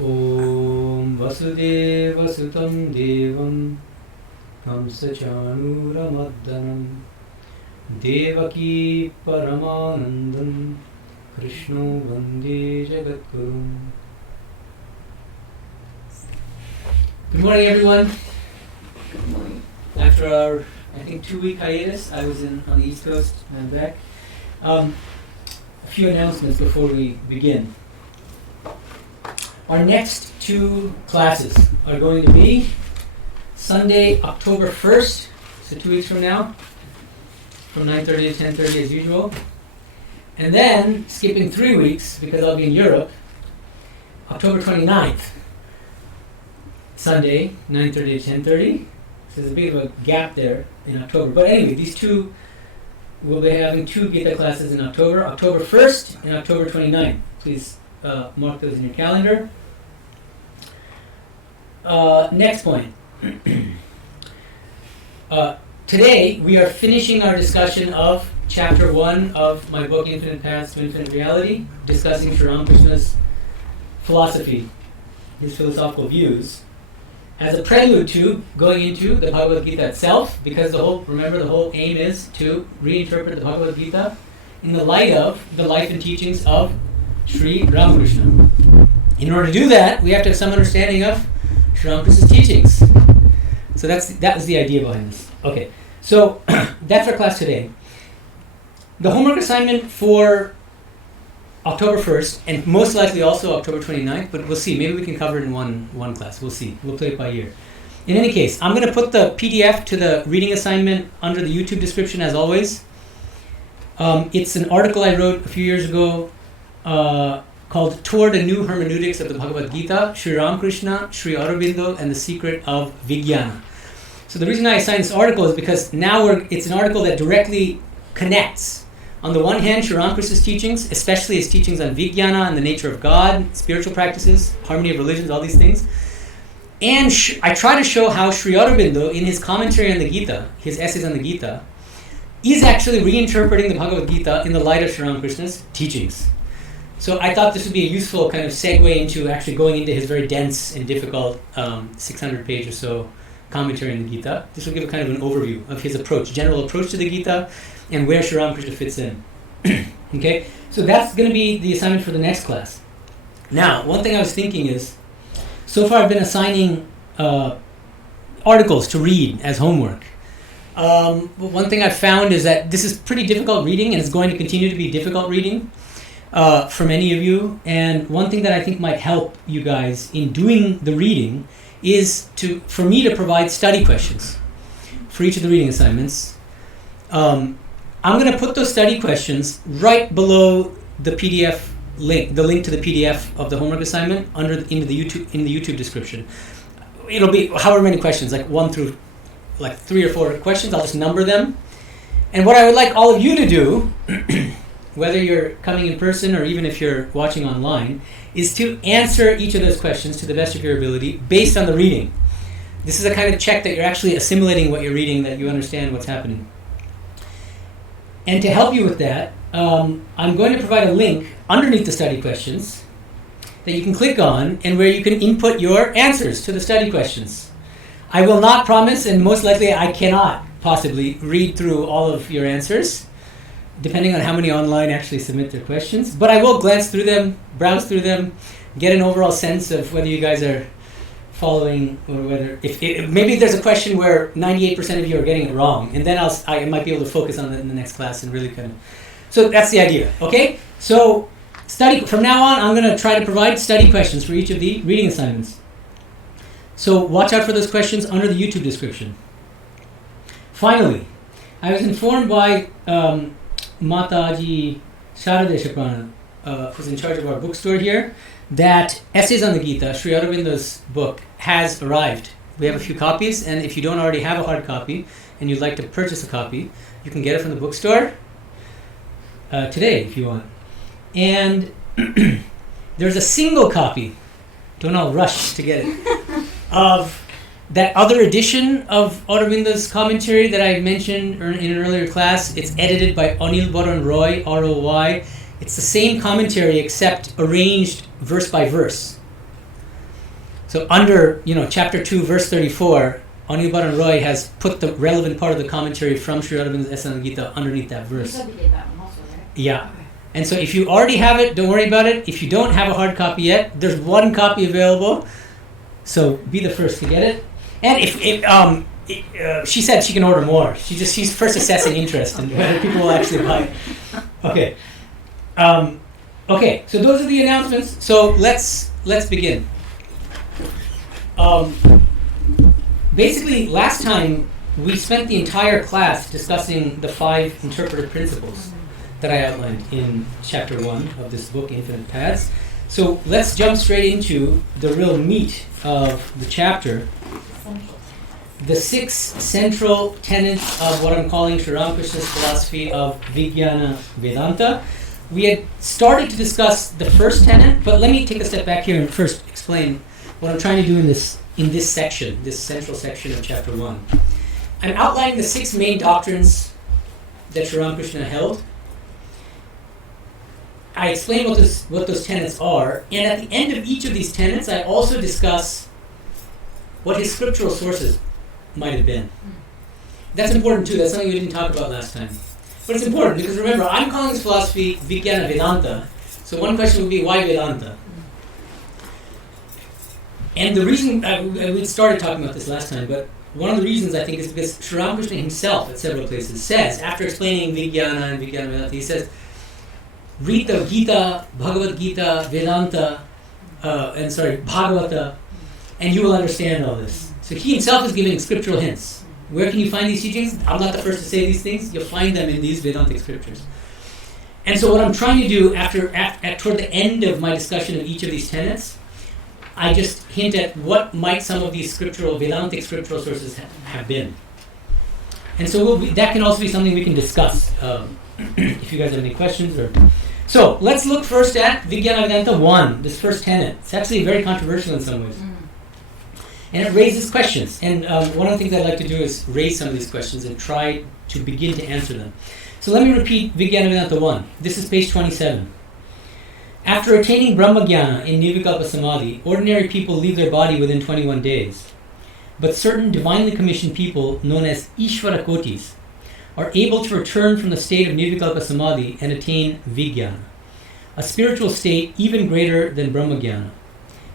Om Vasudeva Sutam Devam Kamsachanuramaddanam Devaki Paramanandam Krishno Vande Jagatgurum. Good morning, everyone. Good morning. After our, I think, 2-week hiatus, I was on the East Coast and I'm back. A few announcements before we begin. Our next 2 classes are going to be Sunday, October 1st, so 2 weeks from now, from 9:30 to 10:30 as usual. And then, skipping 3 weeks, because I'll be in Europe, October 29th, Sunday, 9:30 to 10:30. So there's a bit of a gap there in October. But anyway, these 2, we'll be having 2 Gita classes in October, October 1st and October 29th. Please mark those in your calendar. Next point. Today, we are finishing our discussion of Chapter 1 of my book, Infinite Paths to Infinite Reality, discussing Sri Ramakrishna's philosophy, his philosophical views, as a prelude to going into the Bhagavad Gītā itself, because the whole aim is to reinterpret the Bhagavad Gītā in the light of the life and teachings of Sri Ramakrishna. In order to do that, we have to have some understanding of Sri Ramakrishna's teachings. So that was the idea behind this. Okay, so that's our class today. The homework assignment for October 1st, and most likely also October 29th, but we'll see. Maybe we can cover it in one class. We'll see. We'll play it by ear. In any case, I'm going to put the PDF to the reading assignment under the YouTube description as always. It's an article I wrote a few years ago called Toward a New Hermeneutics of the Bhagavad Gītā, Sri Ramakrishna, Sri Aurobindo, and the Secret of Vijñānī. So the reason I assigned this article is because now it's an article that directly connects. On the one hand, Sri Ramakrishna's teachings, especially his teachings on Vijñāna and the nature of God, spiritual practices, harmony of religions, all these things. And I try to show how Sri Aurobindo, in his commentary on the Gita, his essays on the Gita, is actually reinterpreting the Bhagavad Gītā in the light of Sri Ramakrishna's teachings. So I thought this would be a useful kind of segue into actually going into his very dense and difficult 600-page or so commentary on the Gita. This will give a kind of an overview of his approach, general approach to the Gita, and where Sri Ramakrishna fits in. Okay? So that's going to be the assignment for the next class. Now, one thing I was thinking is, so far I've been assigning articles to read as homework. One thing I've found is that this is pretty difficult reading, and it's going to continue to be difficult reading for many of you. And one thing that I think might help you guys in doing the reading is for me to provide study questions for each of the reading assignments. I'm going to put those study questions right below the PDF link, the link to the PDF of the homework assignment in the YouTube description. It'll be however many questions, like 1 through 3 or 4 questions. I'll just number them. And what I would like all of you to do, whether you're coming in person or even if you're watching online, is to answer each of those questions to the best of your ability based on the reading. This is a kind of check that you're actually assimilating what you're reading, that you understand what's happening. And to help you with that, I'm going to provide a link underneath the study questions that you can click on and where you can input your answers to the study questions. I will not promise, and most likely I cannot possibly read through all of your answers, depending on how many online actually submit their questions. But I will glance through them, browse through them, get an overall sense of whether you guys are following, or whether maybe there's a question where 98% of you are getting it wrong, and then I might be able to focus on it in the next class and really kind of. So that's the idea. Okay. So from now on, I'm going to try to provide study questions for each of the reading assignments. So watch out for those questions under the YouTube description. Finally, I was informed by Mataji Sharade Shaprana, who's in charge of our bookstore here, that Essays on the Gita, Sri Aurobindo's book, has arrived. We have a few copies, and if you don't already have a hard copy and you'd like to purchase a copy, you can get it from the bookstore today if you want. And there's a single copy, don't all rush to get it, of that other edition of Aurobindo's commentary that I mentioned in an earlier class. It's edited by Anil Baran Roy, R-O-Y. It's the same commentary except arranged verse by verse. So under, chapter 2, verse 34, Anirban Roy has put the relevant part of the commentary from Sri Aurobindo's essay on Gita underneath that verse. You said we did that one also, right? Yeah. Okay. And so if you already have it, don't worry about it. If you don't have a hard copy yet, there's one copy available. So be the first to get it. And if she said she can order more. She's first assessing interest and whether people will actually buy it. Okay. Okay. So those are the announcements. So let's begin. Basically, last time we spent the entire class discussing the 5 interpretive principles that I outlined in chapter 1 of this book, Infinite Paths. So let's jump straight into the real meat of the chapter. The 6 central tenets of what I'm calling Sri Ramakrishna's philosophy of Vijñāna Vedanta. We had started to discuss the first tenet, but let me take a step back here and first explain what I'm trying to do in this section, this central section of chapter 1. I'm outlining the 6 main doctrines that Sri Ramakrishna held. I explain what those tenets are, and at the end of each of these tenets, I also discuss what his scriptural sources might have been. That's important too. That's something we didn't talk about last time. But it's important because remember, I'm calling this philosophy Vijñāna Vedanta. So one question would be, why Vedanta? And the reason, we started talking about this last time, but one of the reasons I think is because Sri Ramakrishna himself at several places says, after explaining Vijñāna and Vijñāna Vedanta, he says, read the Gita, Bhagavad Gītā, Vedanta, Bhagavata, and you will understand all this. So he himself is giving scriptural hints. Where can you find these teachings? I'm not the first to say these things. You'll find them in these Vedantic scriptures. And so what I'm trying to do toward the end of my discussion of each of these tenets, I just hint at what might some of these Vedantic scriptural sources have been. And so that can also be something we can discuss if you guys have any questions. So let's look first at Vijñāna Vedanta 1, this first tenet. It's actually very controversial in some ways. And it raises questions. And one of the things I'd like to do is raise some of these questions and try to begin to answer them. So let me repeat Vijñāna Vedanta 1. This is page 27. After attaining Brahma-jnana in Nirvikalpa Samadhi, ordinary people leave their body within 21 days. But certain divinely commissioned people, known as Ishvara Kotis, are able to return from the state of Nirvikalpa Samadhi and attain Vijñāna, a spiritual state even greater than Brahma-jnana,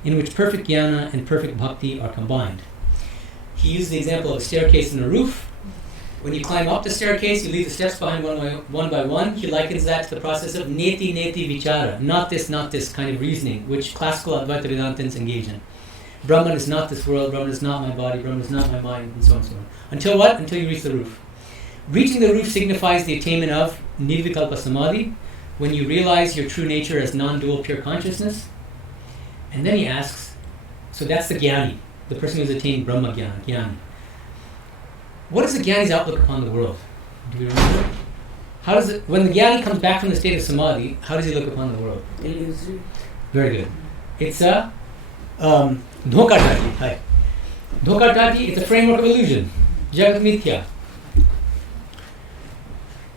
in which perfect jnana and perfect bhakti are combined. He used the example of a staircase and a roof. When you climb up the staircase, you leave the steps behind one by one. He likens that to the process of neti vichara, not this kind of reasoning, which classical Advaita Vedantins engage in. Brahman is not this world, Brahman is not my body, Brahman is not my mind, and so on and so on. Until what? Until you reach the roof. Reaching the roof signifies the attainment of Nirvikalpa Samadhi, when you realize your true nature as non-dual pure consciousness. And then he asks, so that's the jñānī, the person who has attained Brahma-jnana, jñānī. What is the jñāni's outlook upon the world? Do you remember? When the jñānī comes back from the state of samadhi, how does he look upon the world? Illusory. Very good. It's a dhokartati. Hi. Dhokartati, it's a framework of illusion. Jagat mithya.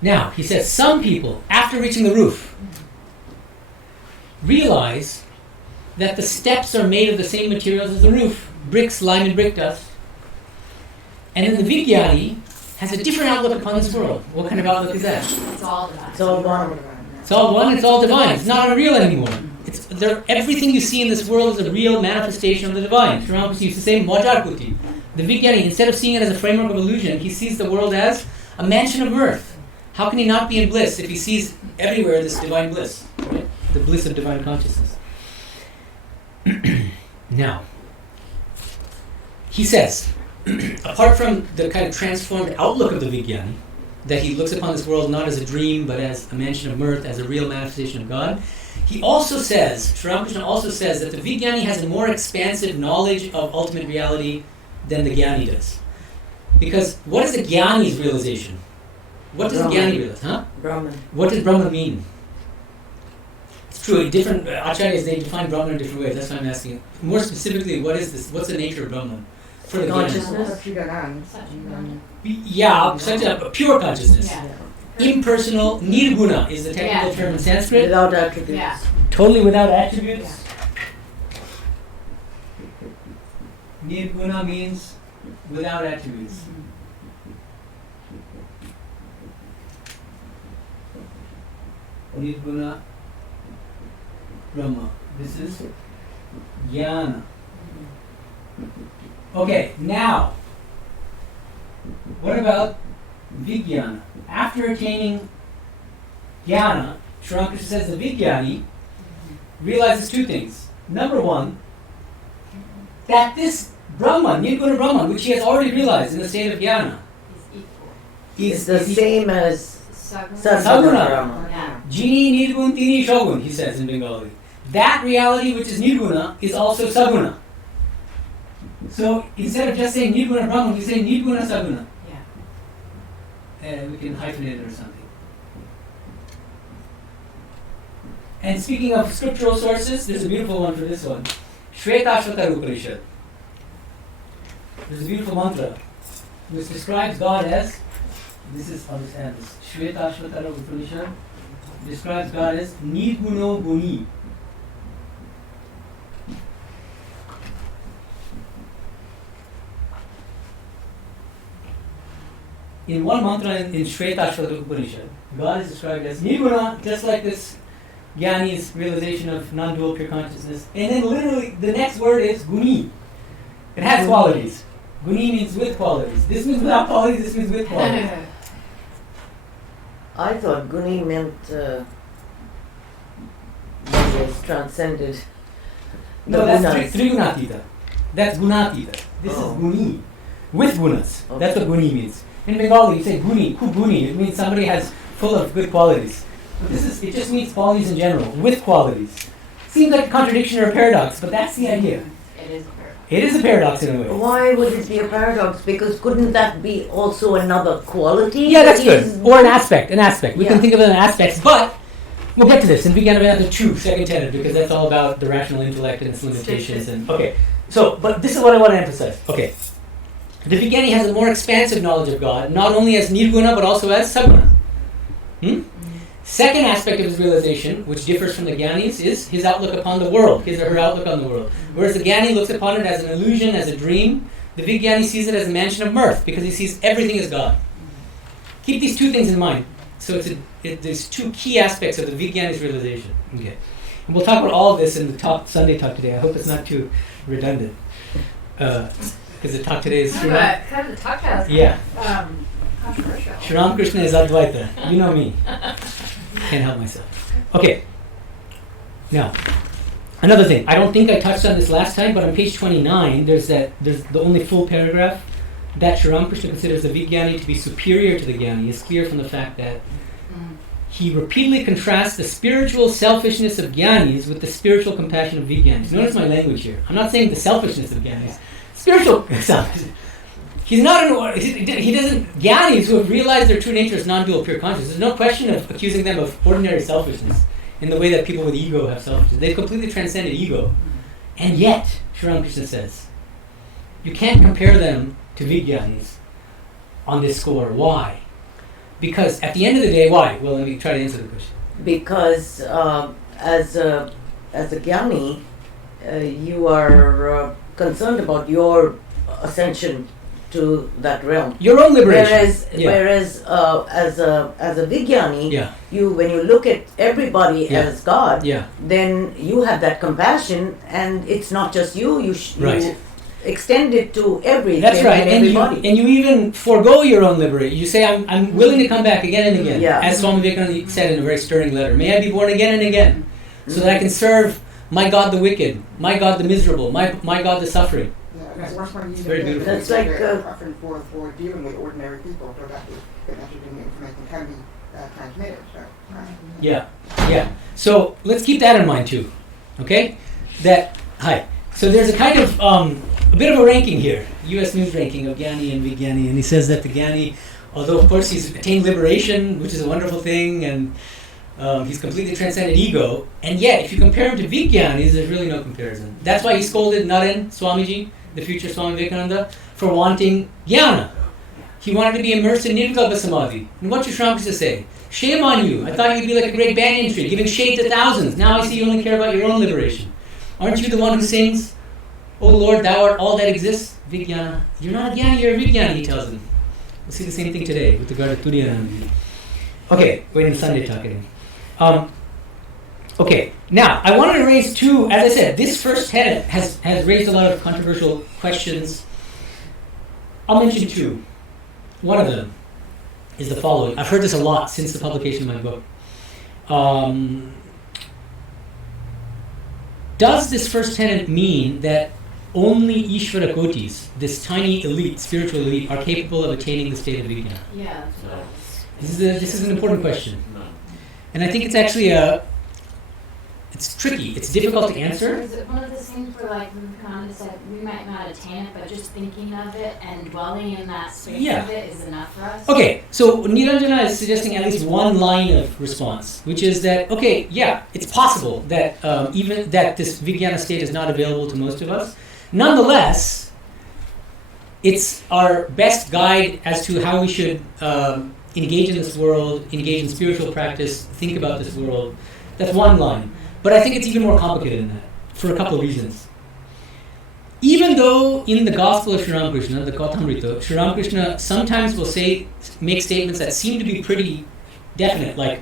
Now, he says, some people, after reaching the roof, realize that the steps are made of the same materials as the roof, bricks, lime, and brick dust. And then the Vijñānī has a different outlook upon this world. What kind of outlook is that? It's all divine. It's all one. It's all one, it's all divine. It's not unreal anymore. Everything you see in this world is a real manifestation of the divine. Sri Ramakrishna used to say, Mojarkuti. The Vijñānī, instead of seeing it as a framework of illusion, he sees the world as a mansion of mirth. How can he not be in bliss if he sees everywhere this divine bliss? Right? The bliss of divine consciousness. Now, he says, apart from the kind of transformed outlook of the Vijñānī, that he looks upon this world not as a dream, but as a mansion of mirth, as a real manifestation of God, he also says, Sri Ramakrishna also says that the Vijñānī has a more expansive knowledge of ultimate reality than the Jnānī does. Because what is the Jnānī's realization? What does the Jnānī realize? Brahman. What does Brahman mean? It's true, different acharyas, they define Brahman in different ways. That's why I'm asking. More specifically, what is this? What's the nature of Brahman? For the Consciousness. Yeah, such a pure consciousness. Yeah. Impersonal, nirguna is the technical term in Sanskrit. Without attributes. Yeah. Totally without attributes. Nirguna means without attributes. Nirguna Brahma. This is jnana. Okay, now, what about vijñānī? After attaining jnana, Sri Ramakrishna says the vijñānī realizes two things. Number one, that this Brahman, Nirguna Brahman, which he has already realized in the state of jnana, It's the same as Saguna. Saguna. Brahma. Yeah. Jini Nirgun Tini Shogun, he says in Bengali. That reality which is Nirguna is also Saguna. So instead of just saying Nirguna Brahman, we say Nirguna Saguna. Yeah. We can hyphenate it or something. And speaking of scriptural sources, there's a beautiful one for this one. Shvetashvatara Upanishad. There's a beautiful mantra which describes God as, this is, understand this, Shvetashvatara Upanishad describes God as Nirguno Guni. In one mantra in Shvetashvatara Upanishad, God is described as Nirguna, just like this jñānī's realization of non-dual pure consciousness. And then literally the next word is Guni. It has qualities. Guni means with qualities. This means without qualities, this means with qualities. I thought Guni meant that was transcended. No, the that's gunas. Trigunatita. That's Gunatita. This is Guni. With gunas. Okay. That's what Guni means. In Bengali, you say Guni, ku Guni. It means somebody has full of good qualities. But it just means qualities in general, with qualities. Seems like a contradiction or a paradox, but that's the idea. It is a paradox. It is a paradox in a way. Why would it be a paradox? Because couldn't that be also another quality? Yeah, that's that is- good. Or an aspect. We can Yeah. think of it in aspects, but we'll get to this. And we get about the true second tenet, because that's all about the rational intellect and its limitations. And okay, so, but this is what I want to emphasize. Okay, the Vijñānī has a more expansive knowledge of God, not only as Nirguna, but also as Saguna. Second aspect of his realization, which differs from the Jnānīs, is his outlook upon the world, his or her outlook on the world. Whereas the Jnānī looks upon it as an illusion, as a dream, the Vijñānī sees it as a mansion of mirth, because he sees everything as God. Keep these two things in mind. So there's two key aspects of the Vijñānī's realization. Okay. And we'll talk about all of this in the Sunday talk today. I hope it's not too redundant. Because the talk today is... Kind of the talk house. Yeah. Controversial. Sri Ramakrishna is Advaita. You know me. Can't help myself. Okay. Now, another thing. I don't think I touched on this last time, but on page 29, there's the only full paragraph that Sri Ramakrishna considers the Vijñānī to be superior to the Jnānī is clear from the fact that he repeatedly contrasts the spiritual selfishness of Jnānīs with the spiritual compassion of Vijñānīs. Notice my language here. I'm not saying the selfishness of Jnānīs. Spiritual selfishness. He doesn't, Jnānīs who have realized their true nature as non-dual pure consciousness, there's no question of accusing them of ordinary selfishness in the way that people with ego have selfishness. They've completely transcended ego. And yet, Sri Ramakrishna says, you can't compare them to Vijñānīs on this score. Why? Because at the end of the day, why? Well, let me try to answer the question. Because as a jnānī, you are concerned about your ascension to that realm. Your own liberation. Whereas as a vijñānī, Yeah. when you look at everybody Yeah. as God, Yeah. then you have that compassion, and it's not just you. You Right. extend it to everything. That's right. and And everybody. you even forego your own liberation. You say, I'm willing to come back again and again. Yeah. As Swami Vivekananda said in a very stirring letter, may I be born again and again, so that I can serve my God the wicked, my God the miserable, my God the suffering. That's one It's very beautiful. That's like, preference for dealing with ordinary people, so that the messaging and information can be transmitted. So, Yeah. So let's keep that in mind too. Okay? So there's a kind of a bit of a ranking here, U.S. News ranking of Jnānī and Vijñānī, and he says that the Jnānī, although of course he's attained liberation, which is a wonderful thing, and he's completely transcended ego, and yet if you compare him to Vijñānīs, there's really no comparison. That's why he scolded Naren Swamiji, the future Swami Vivekananda, for wanting jnana. He wanted to be immersed in Nirvikalpa Samadhi. And what did Sri Ramakrishna say? Shame on you. I thought you'd be like a great banyan tree, giving shade to thousands. Now I see you only care about your own liberation. Aren't you the one who sings, "O Lord, thou art all that exists, vijñāna." You're not a jñānī, you're a vijñānī, he tells him. We'll see the same thing today with regard to Turiyananda. Okay, wait in Sunday talking. Okay, now I wanted to raise two, as I said, this first tenet has raised a lot of controversial questions. I'll mention two. One of them is the following. I've heard this a lot since the publication of my book. Does this first tenet mean that only Ishvara Kotis, this tiny elite, spiritual elite, are capable of attaining the state of vijñāna? Yeah, that's what I was. This is an important question. And I think it's actually it's tricky. It's difficult to answer. Is it one of those things where, like Vivekananda said, we might not attain it, but just thinking of it and dwelling in that space of it is enough for us? Okay, so Niranjana is suggesting at least one line of response, which is that, okay, yeah, it's possible that even that this vijñāna state is not available to most of us. Nonetheless, it's our best guide as to how we should engage in this world, engage in spiritual practice, think about this world. That's one line. But I think it's even more complicated than that, for a couple of reasons. Even though in the Gospel of Sri Ramakrishna, the Kautamrita, Sri Ramakrishna sometimes will make statements that seem to be pretty definite, like,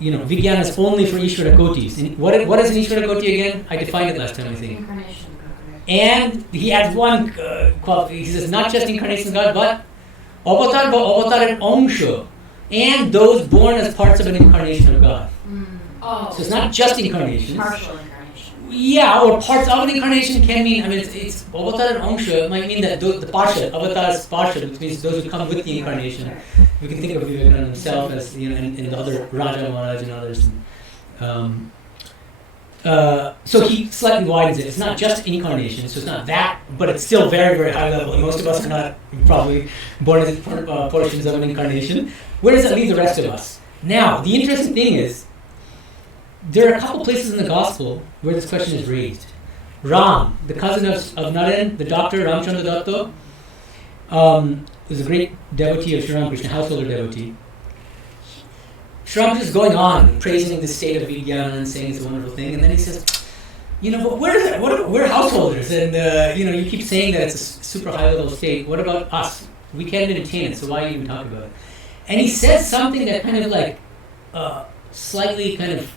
vijñāna is only for Ishvara Kotis. And what is an Ishvara Koti again? I defined it last time, I think. Incarnation. And he adds one quality. He says, not just incarnation of God, but avatar and angsha, and those born as parts of an incarnation of God. Oh. So it's not just incarnations. Partial incarnation. Yeah, or parts of an incarnation can mean, it's avatar and angsha. It might mean that the parsha, avatar is parsha, which means those who come with the incarnation. We can think of Vivekananda himself as, and the other Raja Maharaj and others. So he slightly widens it. It's not just incarnation, so it's not that, but it's still very, very high level. And most of us are not probably born as portions of an incarnation. Where does that leave the rest of us? Now, the interesting thing is, there are a couple places in the Gospel where this question is raised. Ram, the cousin of Naren, the doctor, Ramchandra Datta, was a great devotee of Sri Ramakrishna, householder devotee. Sri Ramakrishna is going on, praising the state of vijñāna and saying it's a wonderful thing, and then he says, but where is it? We're householders, and you keep saying that it's a super high-level state. What about us? We can't even attain it, so why even talk about it? And he says something that kind of like slightly kind of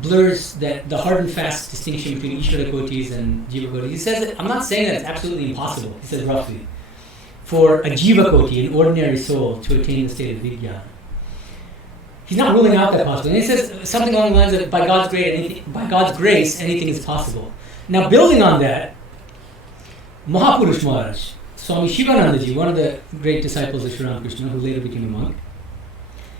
blurs the hard and fast distinction between Ishvara Kotis and Jiva Kotis. He says that, I'm not saying that it's absolutely impossible, he says roughly, for a Jiva Koti, an ordinary soul, to attain the state of vijñāna. He's not ruling out that possibility. And he says something along the lines of, by God's grace, anything is possible. Now, building on that, Mahapurush Maharaj, Swami Shivanandaji, one of the great disciples of Sri Ramakrishna, who later became a monk,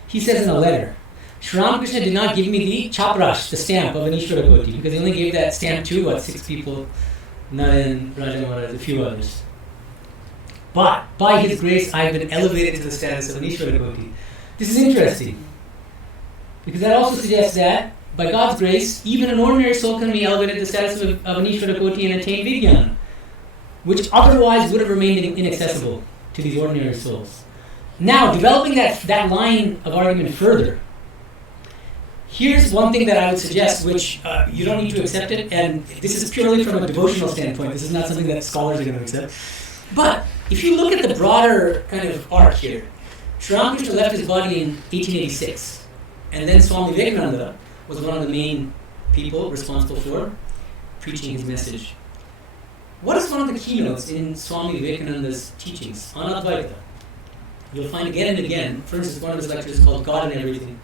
he says in a letter, Sri Ramakrishna did not give me the chaprash, the stamp of an Ishvara Koti, because he only gave that stamp to, 6 people, Naren, Raja Maharaj, a few others. But, by his grace, I have been elevated to the status of an Ishvara Koti. This is interesting, because that also suggests that, by God's grace, even an ordinary soul can be elevated to the status of an Ishvara Koti and attain vijñāna, which otherwise would have remained inaccessible to these ordinary souls. Now, developing that line of argument further, here's one thing that I would suggest, which you don't need to accept it, and this is purely from a devotional standpoint. This is not something that scholars are going to accept. But if you look at the broader kind of arc here, Sri Ramakrishna left his body in 1886, and then Swami Medhananda was one of the main people responsible for preaching his message. What is one of the keynotes in Swami Vivekananda's teachings on Advaita? You'll find again and again, for instance, one of his lectures is called God and Everything.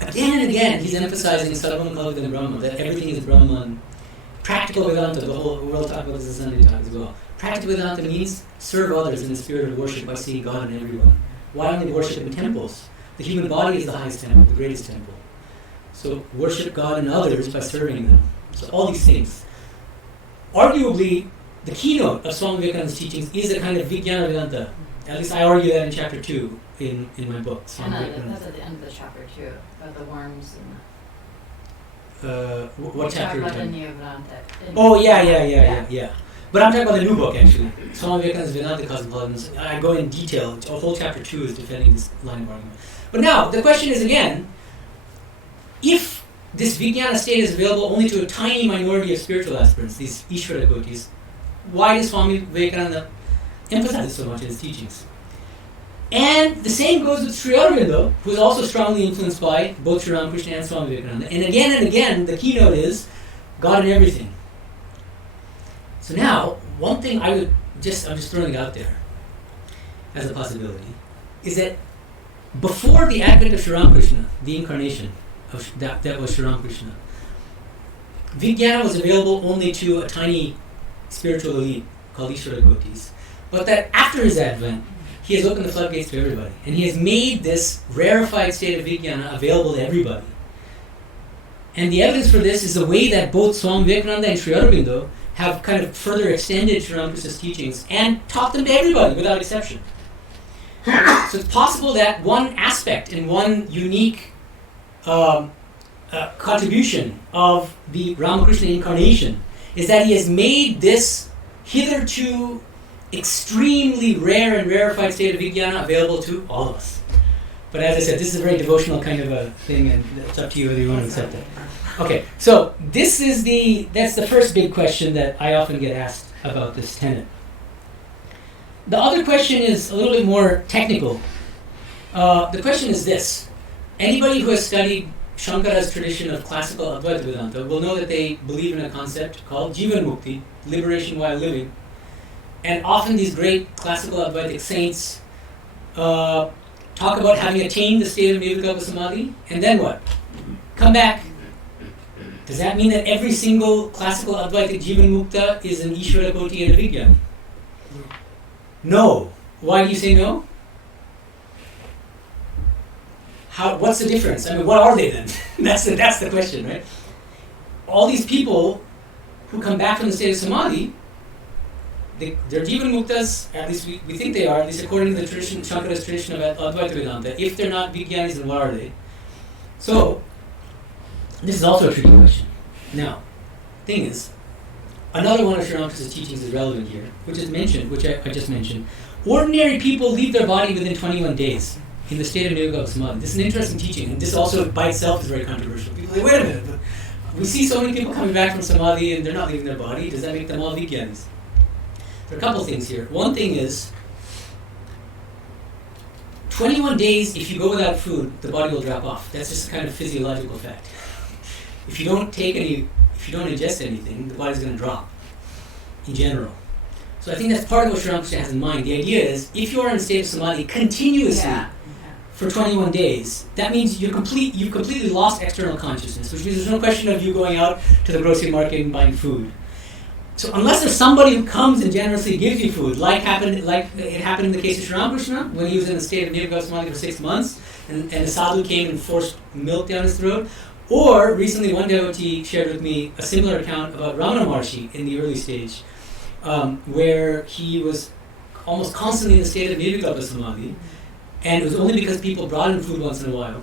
Again and again, he's emphasizing Sarvam Kalavidam Brahma, that everything is Brahman. Practical Vedanta, we'll talk about this in Sunday talk as well. Practical Vedanta means serve others in the spirit of worship by seeing God in everyone. Why only worship in temples? The human body is the highest temple, the greatest temple. So worship God and others by serving them. So all these things. Arguably, the keynote of Swami Vivekananda's teachings is a kind of Vijñāna Vedanta. At least I argue that in chapter 2 in my book. And that's at the end of the chapter 2, about the worms and what chapter? About the New Vedanta. Oh, yeah. But I'm talking about the new book, actually. Swami Vivekananda's Vedanta Cosmopolitans. I go in detail. A whole chapter 2 is defending this line of argument. But now, the question is again, if this vijñāna state is available only to a tiny minority of spiritual aspirants, these Ishvara devotees. Why does Swami Vivekananda emphasize this so much in his teachings? And the same goes with Sri Aurobindo, who is also strongly influenced by both Sri Ramakrishna and Swami Medhananda. And again, the keynote is God in everything. So now, one thing I'm just throwing it out there as a possibility, is that before the advent of Sri Ramakrishna, the incarnation of that was Sri Ramakrishna, vijñāna was available only to a tiny spiritual elite called Ishvara devotees. But that after his advent, he has opened the floodgates to everybody. And he has made this rarefied state of vijñāna available to everybody. And the evidence for this is the way that both Swami Medhananda and Sri Aurobindo have kind of further extended Sri Ramakrishna's teachings and taught them to everybody without exception. So it's possible that one aspect and one unique contribution of the Ramakrishna incarnation is that he has made this hitherto extremely rare and rarefied state of vijñāna available to all of us. But as I said, this is a very devotional kind of a thing, and it's up to you whether you want to accept it. Okay, so that's the first big question that I often get asked about this tenet. The other question is a little bit more technical. The question is this. Anybody who has studied Śaṅkara's tradition of classical Advaita Vedanta will know that they believe in a concept called Jivan Mukti, liberation while living. And often these great classical Advaitic saints talk about having attained the state of Nirvikalpa Samadhi, and then what? Come back. Does that mean that every single classical Advaitic Jivan Mukta is an Ishvara devotee and a vijñāni? No. Why do you say no? What's the difference? I mean, what are they then? that's the question, right? All these people who come back from the state of Samadhi, they're Jivan Muktas, at least we think they are, at least according to the tradition, Shankara's tradition of Advaita Vedanta. If they're not vijñānis, then what are they? So, this is also a tricky question. Now, thing is, another one of Sri Ramakrishna's teachings is relevant here, which I just mentioned. Ordinary people leave their body within 21 days in the state of Nirvikalpa Samadhi. This is an interesting teaching, and this also by itself is very controversial. People say, wait a minute, but we see so many people coming back from Samadhi and they're not leaving their body. Does that make them all vijñānis? There are a couple things here. One thing is, 21 days, if you go without food, the body will drop off. That's just a kind of physiological fact. If you don't ingest anything, the body's going to drop, in general. So I think that's part of what Sri Ramakrishna has in mind. The idea is, if you are in a state of Samadhi continuously for 21 days, that means you've completely lost external consciousness, which means there's no question of you going out to the grocery market and buying food. So unless there's somebody who comes and generously gives you food, like it happened in the case of Sri Ramakrishna, when he was in a state of Nirvikalpa Samadhi for 6 months, and a sadhu came and forced milk down his throat, or recently one devotee shared with me a similar account about Ramana Maharshi in the early stage, where he was almost constantly in the state of Nirvikalpa Samadhi, and it was only because people brought him food once in a while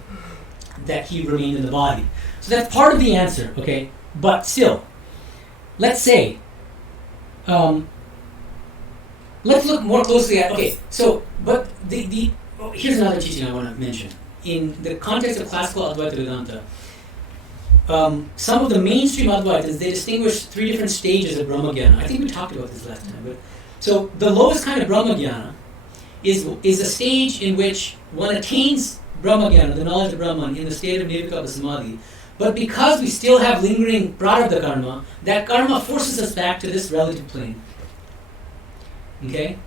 that he remained in the body. So that's part of the answer, okay? But still, let's say, let's look more closely at, here's another teaching I want to mention. In the context of classical Advaita Vedanta, some of the mainstream Advaitins, they distinguish 3 different stages of Brahmajnana. I think we talked about this last time. But so the lowest kind of Brahmajnana is a stage in which one attains Brahmajnana, the knowledge of Brahman, in the state of Nirvikalpa Samadhi. But because we still have lingering prarabdha karma, that karma forces us back to this relative plane. Okay?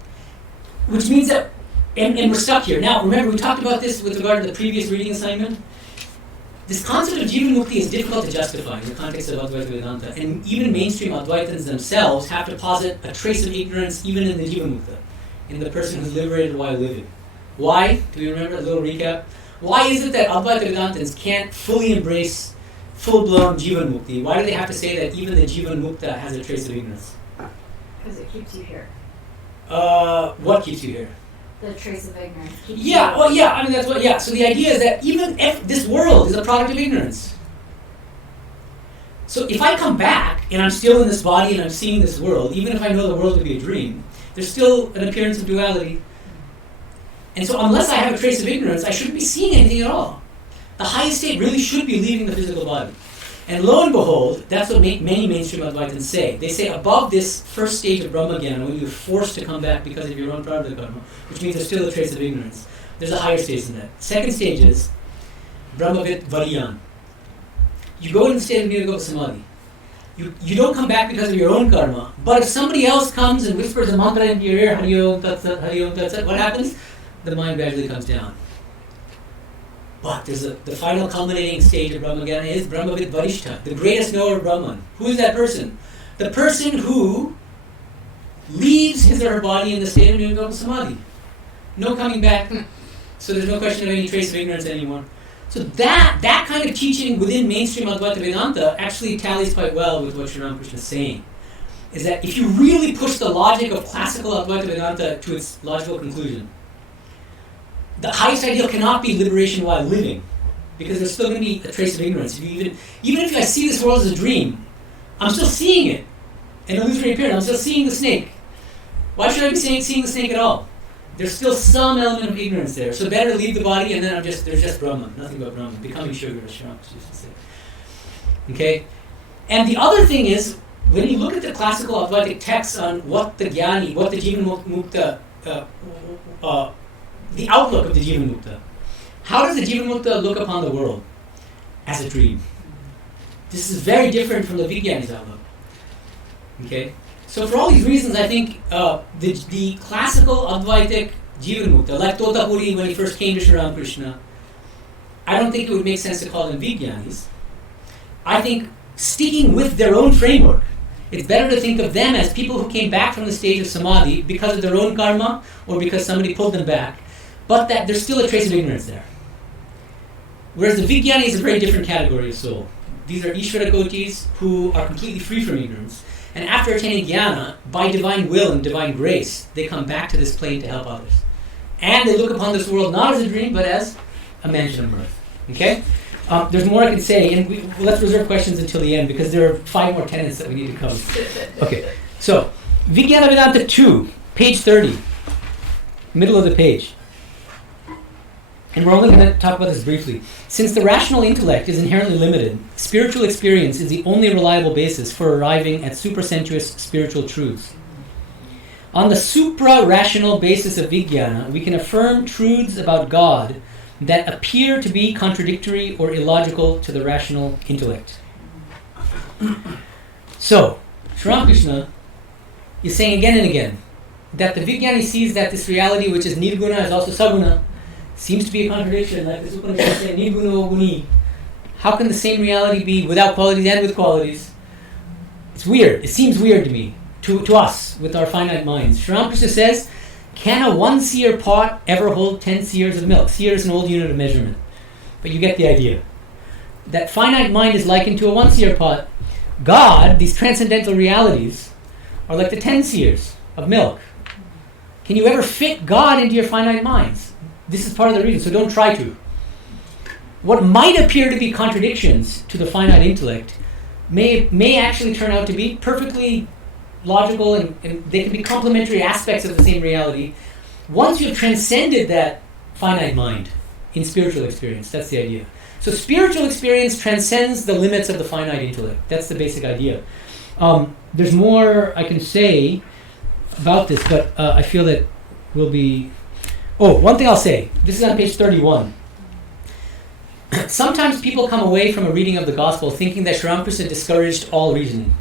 Which means that, and we're stuck here. Now, remember, we talked about this with regard to the previous reading assignment. This concept of Jivan Mukti is difficult to justify in the context of Advaita Vedanta, and even mainstream Advaitins themselves have to posit a trace of ignorance even in the Jivan Mukta, in the person who's liberated while living. Why? Do you remember? A little recap. Why is it that Advaita Vedantins can't fully embrace full-blown Jivan Mukti? Why do they have to say that even the Jivan Mukta has a trace of ignorance? Because it keeps you here. What keeps you here? The trace of ignorance. So the idea is that even if this world is a product of ignorance. So if I come back and I'm still in this body and I'm seeing this world, even if I know the world to be a dream, there's still an appearance of duality. And so unless I have a trace of ignorance, I shouldn't be seeing anything at all. The highest state really should be leaving the physical body. And lo and behold, that's what many mainstream Advaitins say. They say above this first stage of Brahmagyan, when you're forced to come back because of your own prarabdha karma, which means there's still a trace of ignorance, there's a higher stage than that. Second stage is Brahmavid Variyan. You go into the state of Nirvikalpa Samadhi. You don't come back because of your own karma, but if somebody else comes and whispers a mantra into your ear, Hari Om Tat Sat, Hari Om Tat Sat, what happens? The mind gradually comes down. But there's the final culminating stage of Brahmagyan is Brahmavid Varishtha, the greatest knower of Brahman. Who is that person? The person who leaves his or her body in the state of Nirvikalpa Samadhi. No coming back. So there's no question of any trace of ignorance anymore. So that kind of teaching within mainstream Advaita Vedanta actually tallies quite well with what Sri Ramakrishna is saying. Is that if you really push the logic of classical Advaita Vedanta to its logical conclusion, the highest ideal cannot be liberation while living, because there's still going to be a trace of ignorance. Even if I see this world as a dream, I'm still seeing it. An illusory appearance, I'm still seeing the snake. Why should I be seeing the snake at all? There's still some element of ignorance there. So better leave the body and then there's just Brahman, nothing but Brahman, becoming sugar, as Sri Ramakrishna used to say. Okay? And the other thing is, when you look at the classical Advaitic texts on what the jñānī, what the Jivan Mukta, the outlook of the Jivan Mukta, how does the Jivan Mukta look upon the world? As a dream. This is very different from the vijñānī's outlook. Okay? So for all these reasons, I think the classical Advaitic Jivan Mukta, like Totapuri when he first came to Sri Ramakrishna, I don't think it would make sense to call them vijñānīs. I think sticking with their own framework, it's better to think of them as people who came back from the stage of samadhi because of their own karma or because somebody pulled them back, but that there's still a trace of ignorance there. Whereas the vijñānī is a very different category of soul. These are Ishvara kotis who are completely free from ignorance. And after attaining jnana, by divine will and divine grace, they come back to this plane to help others. And they look upon this world not as a dream, but as a mansion of mirth. Okay? There's more I can say, and let's reserve questions until the end, because there are 5 more tenets that we need to cover. Okay, so, Vijnana Vedanta 2, page 30, middle of the page. And we're only going to talk about this briefly. Since the rational intellect is inherently limited, spiritual experience is the only reliable basis for arriving at suprasensuous spiritual truths. On the supra-rational basis of vijnana, we can affirm truths about God that appear to be contradictory or illogical to the rational intellect. So, Sri Ramakrishna is saying again and again that the vijñānī sees that this reality, which is nirguna, is also saguna, seems to be a contradiction, like the Upanishad says, nirguna guni. How can the same reality be without qualities and with qualities? It's weird. It seems weird to me, to us, with our finite minds. Sri Ramakrishna says, can a 1-seer pot ever hold 10 seers of milk? Seer is an old unit of measurement. But you get the idea. That finite mind is likened to a 1-seer pot. God, these transcendental realities, are like the 10 seers of milk. Can you ever fit God into your finite minds? This is part of the reason, so don't try to. What might appear to be contradictions to the finite intellect may actually turn out to be perfectly logical, and they can be complementary aspects of the same reality. Once you've transcended that finite mind in spiritual experience, that's the idea. So spiritual experience transcends the limits of the finite intellect. That's the basic idea. There's more I can say about this, but I feel that we'll be... Oh, one thing I'll say. This is on page 31. Sometimes people come away from a reading of the Gospel thinking that Sri Ramakrishna discouraged all reasoning.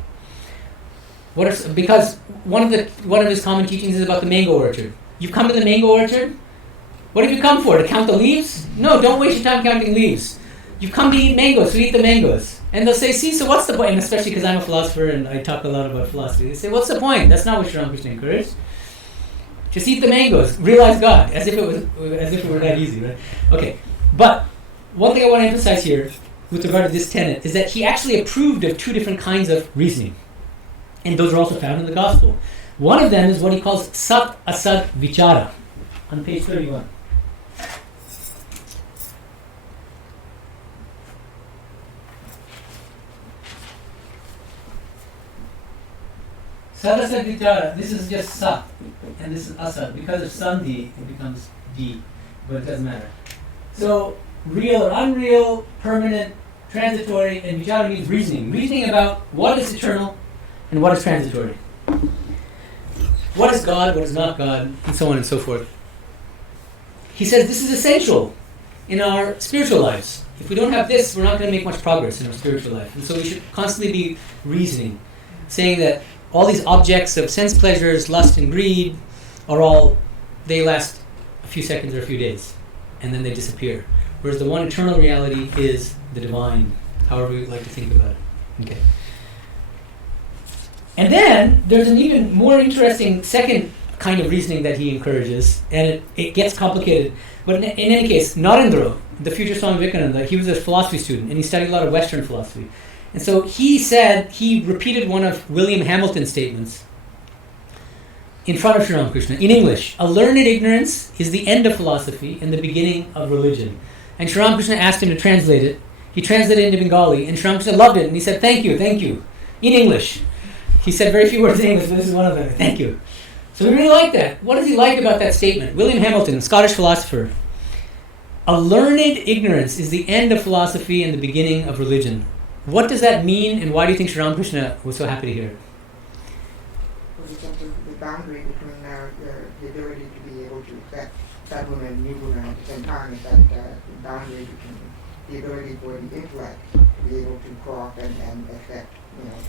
Because one of his common teachings is about the mango orchard. You've come to the mango orchard? What have you come for? To count the leaves? No, don't waste your time counting leaves. You've come to eat mangoes, so eat the mangoes. And they'll say, see, so what's the point? And especially because I'm a philosopher and I talk a lot about philosophy. They say, what's the point? That's not what Sri Ramakrishna encouraged. Just eat the mangoes, realize God, as if it were that easy, right? Okay, but one thing I want to emphasize here with regard to this tenet is that he actually approved of 2 different kinds of reasoning. And those are also found in the Gospel. One of them is what he calls sat asat vichara, on page 31. Sat asat vichara, this is just sat, and this is asat. Because of sandhi, it becomes di, but it doesn't matter. So, real or unreal, permanent transitory, and vichara means reasoning. Reasoning about what is eternal and what is transitory. What is God, what is not God, and so on and so forth. He says this is essential in our spiritual lives. If we don't have this, we're not going to make much progress in our spiritual life. And so we should constantly be reasoning, saying that all these objects of sense pleasures, lust and greed, they last a few seconds or a few days, and then they disappear. Whereas the one eternal reality is the divine, however we like to think about it. Okay. And then there's an even more interesting second kind of reasoning that he encourages, and it gets complicated. But in any case, Narendra, the future Swami Vivekananda, he was a philosophy student, and he studied a lot of Western philosophy. And so he repeated one of William Hamilton's statements in front of Sri Ramakrishna in English. A learned ignorance is the end of philosophy and the beginning of religion. And Sri Ramakrishna asked him to translate it. He translated it into Bengali, and Sri Ramakrishna loved it, and he said, thank you, in English. He said very few words in English, but this is one of them. Thank you. So we really like that. What does he like about that statement? William Hamilton, Scottish philosopher. A learned ignorance is the end of philosophy and the beginning of religion. What does that mean, and why do you think Sri Ramakrishna was so happy to hear it? Well, it's also the boundary between the ability to be able to accept Sadguna and Nirguna at the same time is that the boundary between the ability for the intellect to be able to cross and accept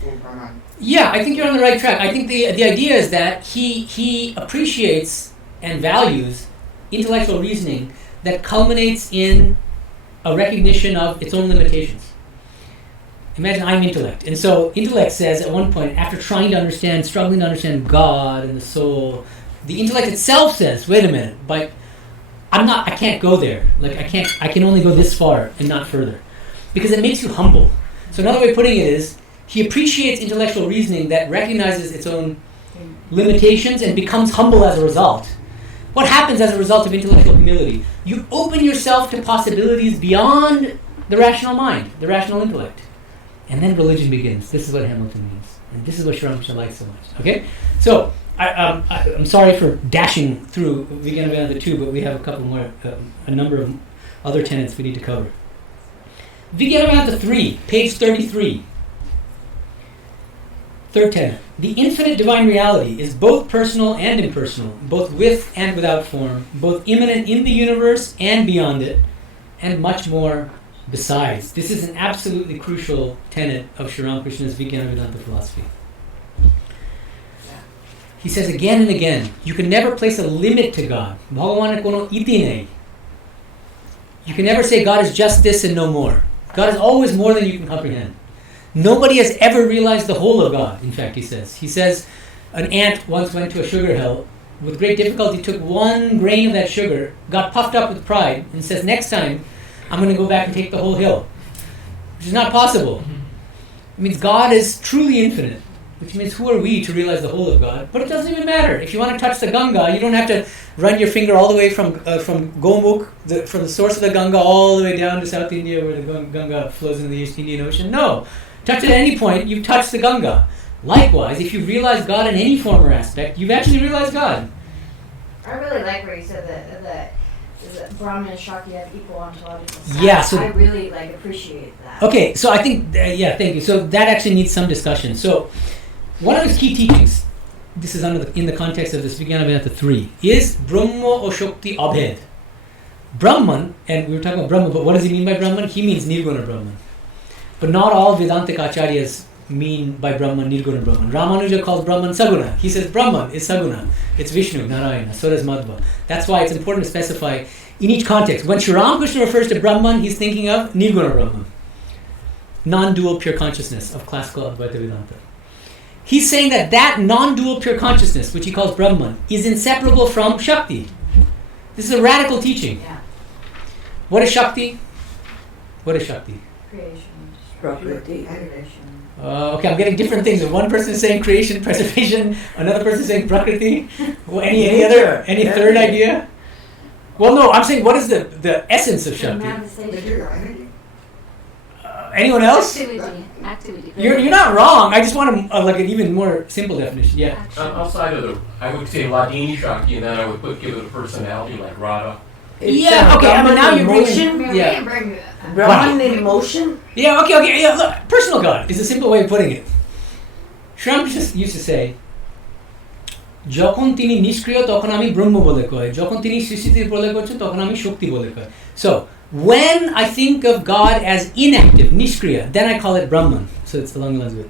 full Brahman. Yeah, I think you're on the right track. I think the idea is that he appreciates and values intellectual reasoning that culminates in a recognition of its own limitations. Imagine I'm intellect. And so intellect says at one point, after struggling to understand God and the soul, the intellect itself says, wait a minute, but I can't go there. I can only go this far and not further. Because it makes you humble. So another way of putting it is, he appreciates intellectual reasoning that recognizes its own limitations and becomes humble as a result. What happens as a result of intellectual humility? You open yourself to possibilities beyond the rational mind, the rational intellect. And then religion begins. This is what Hamilton means. And this is what Sri Ramakrishna likes so much. Okay? So, I'm sorry for dashing through Vivekananda 2, but we have a couple more, a number of other tenets we need to cover. Vivekananda 3, page 33. Third tenet. The infinite divine reality is both personal and impersonal, both with and without form, both immanent in the universe and beyond it, and much more besides. This is an absolutely crucial tenet of Sri Ramakrishna's Vivekananda philosophy. He says again and again, you can never place a limit to God. Bhagavana kono iti nei. You can never say God is just this and no more. God is always more than you can comprehend. Nobody has ever realized the whole of God, in fact, he says. He says an ant once went to a sugar hill, with great difficulty took one grain of that sugar, got puffed up with pride, and says, next time, I'm going to go back and take the whole hill. Which is not possible. It means God is truly infinite, which means who are we to realize the whole of God? But it doesn't even matter. If you want to touch the Ganga, you don't have to run your finger all the way from Gomukh, from the source of the Ganga, all the way down to South India where the Ganga flows into the East Indian Ocean. No. Touch it at any point, you've touched the Ganga. Likewise, if you realize God in any form or aspect, you've actually realized God. I really like where you said that Brahman and Shakti have equal ontological status. Yeah, so I really appreciate that. Okay, so I think, thank you. So that actually needs some discussion. So one of his key teachings, this is in the context of this Vivekananda 3, is Brahma or Shakti Abhed. Brahman, and we were talking about Brahman, but what does he mean by Brahman? He means Nirguna Brahman. But not all Vedantic Acharyas mean by Brahman Nirguna Brahman. Ramanuja calls Brahman Saguna. He says Brahman is Saguna. It's Vishnu, Narayana. So does Madhva. That's why it's important to specify in each context. When Sri Ramakrishna refers to Brahman, he's thinking of Nirguna Brahman. Non-dual pure consciousness of classical Advaita Vedanta. He's saying that non-dual pure consciousness, which he calls Brahman, is inseparable from Shakti. This is a radical teaching. Yeah. What is Shakti? What is Shakti? Creation. Property. Okay, I'm getting different things. One person is saying creation, preservation. Another person is saying prakriti. Well, any third idea? Well, no, I'm saying what is the essence of Shakti? Anyone else? Activity. You're not wrong. I just want an even more simple definition. Yeah. Outside of I would say Ladini Shakti, and then I would give it a personality like Radha. Yeah. Okay. I mean, now you're bringing. We can bring Brahman in motion? Yeah, okay, yeah, look, personal God is a simple way of putting it. Sri Ramakrishna used to say, যখন তিনি নিষ্ক্রিয় তখন আমি ব্রহ্ম বলে কই, যখন তিনি সৃষ্টিতে প্রলয় করছেন তখন আমি শক্তি বলে কই. So, when I think of God as inactive, nishkriya, then I call it Brahman. So it's along the lines of it.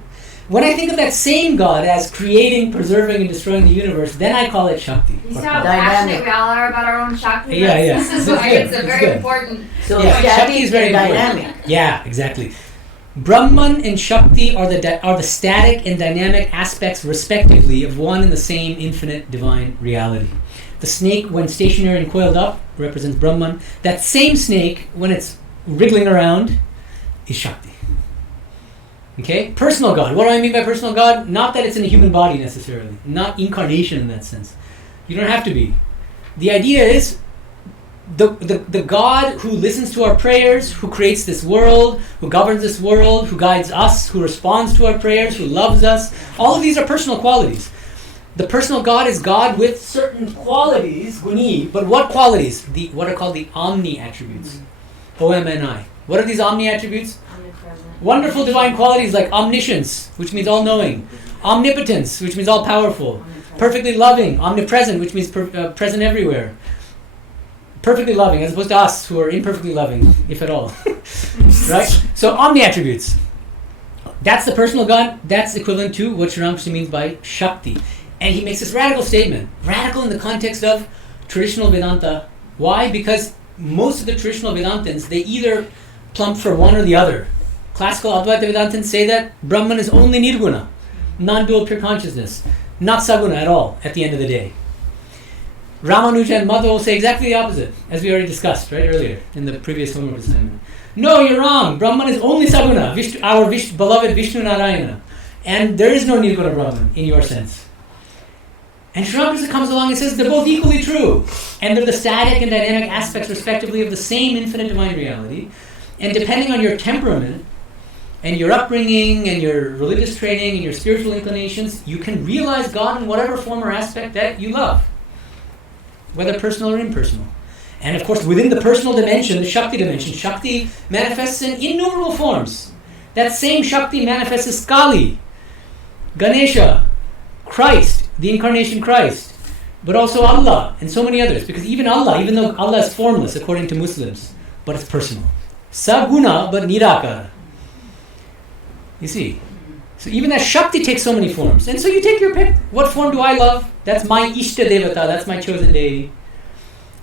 When I think of that same God as creating, preserving, and destroying the universe, then I call it Shakti. You see how passionate we all are about our own Shakti? Yeah. This is why it's a very important. So Yeah, Shakti is very dynamic. Yeah, exactly. Brahman and Shakti are the static and dynamic aspects, respectively, of one and the same infinite divine reality. The snake, when stationary and coiled up, represents Brahman. That same snake, when it's wriggling around, is Shakti. Okay? Personal God. What do I mean by personal God? Not that it's in a human body necessarily. Not incarnation in that sense. You don't have to be. The idea is the God who listens to our prayers, who creates this world, who governs this world, who guides us, who responds to our prayers, who loves us. All of these are personal qualities. The personal God is God with certain qualities, guni, but what qualities? What are called the omni attributes. O-M-N-I. What are these omni attributes? Wonderful divine qualities like omniscience, which means all-knowing, omnipotence, which means all-powerful, perfectly loving, omnipresent, which means present everywhere, perfectly loving, as opposed to us who are imperfectly loving, if at all. Right? So omni attributes. That's the personal God. That's equivalent to what Sri Ramakrishna means by Shakti. And he makes this radical statement. Radical in the context of traditional Vedanta. Why? Because most of the traditional Vedantins, they either plump for one or the other. Classical Advaita Vedantins say that Brahman is only Nirguna, non-dual pure consciousness, not Saguna at all at the end of the day. Ramanuja and Madhva will say exactly the opposite, as we already discussed right earlier in the previous homework assignment. No, you're wrong. Brahman is only Saguna, our beloved Vishnu Narayana. And there is no Nirguna Brahman in your sense. And Sri Ramakrishna comes along and says they're both equally true. And they're the static and dynamic aspects, respectively, of the same infinite divine reality. And depending on your temperament, and your upbringing, and your religious training, and your spiritual inclinations, you can realize God in whatever form or aspect that you love, whether personal or impersonal. And of course, within the personal dimension, the Shakti dimension, Shakti manifests in innumerable forms. That same Shakti manifests as Kali, Ganesha, Christ, the incarnation Christ, but also Allah, and so many others. Because even though Allah is formless according to Muslims, but it's personal. Saguna, but Nirakara. You see? So even that Shakti takes so many forms. And so you take your pick. What form do I love? That's my Ishta Devata, that's my chosen deity.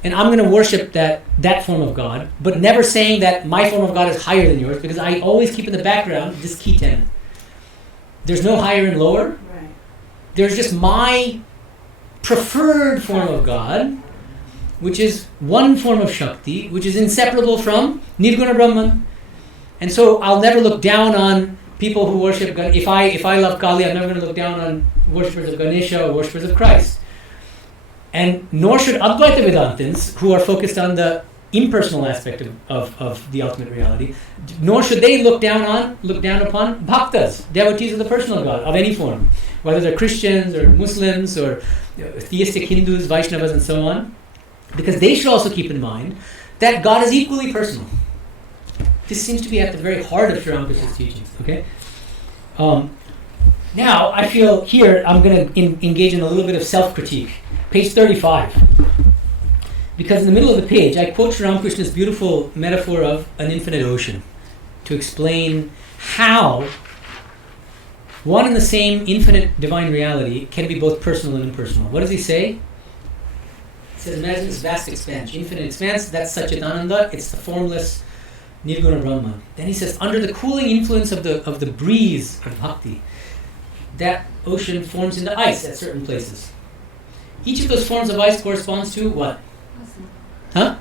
And I'm going to worship that form of God, but never saying that my form of God is higher than yours, because I always keep in the background this key tenet. There's no higher and lower. Right. There's just my preferred form of God, which is one form of Shakti, which is inseparable from Nirguna Brahman. And so I'll never look down on people who worship God. If I love Kali, I'm never going to look down on worshippers of Ganesha or worshippers of Christ. And nor should Advaita Vedantins, who are focused on the impersonal aspect of the ultimate reality, nor should they look down upon bhaktas, devotees of the personal God of any form, whether they're Christians or Muslims or theistic Hindus, Vaishnavas, and so on, because they should also keep in mind that God is equally personal. This seems to be at the very heart of Sri Ramakrishna's teachings. Okay. Now I feel here I'm going to engage in a little bit of self-critique. Page 35. Because in the middle of the page, I quote Sri Ramakrishna's beautiful metaphor of an infinite ocean to explain how one and the same infinite divine reality can be both personal and impersonal. What does he say? He says, imagine this vast expanse, infinite expanse, that's Satchitananda, it's the formless Nirguna Brahman. Then he says, under the cooling influence of the breeze of bhakti, that ocean forms into ice at certain places. Each of those forms of ice corresponds to what? Huh?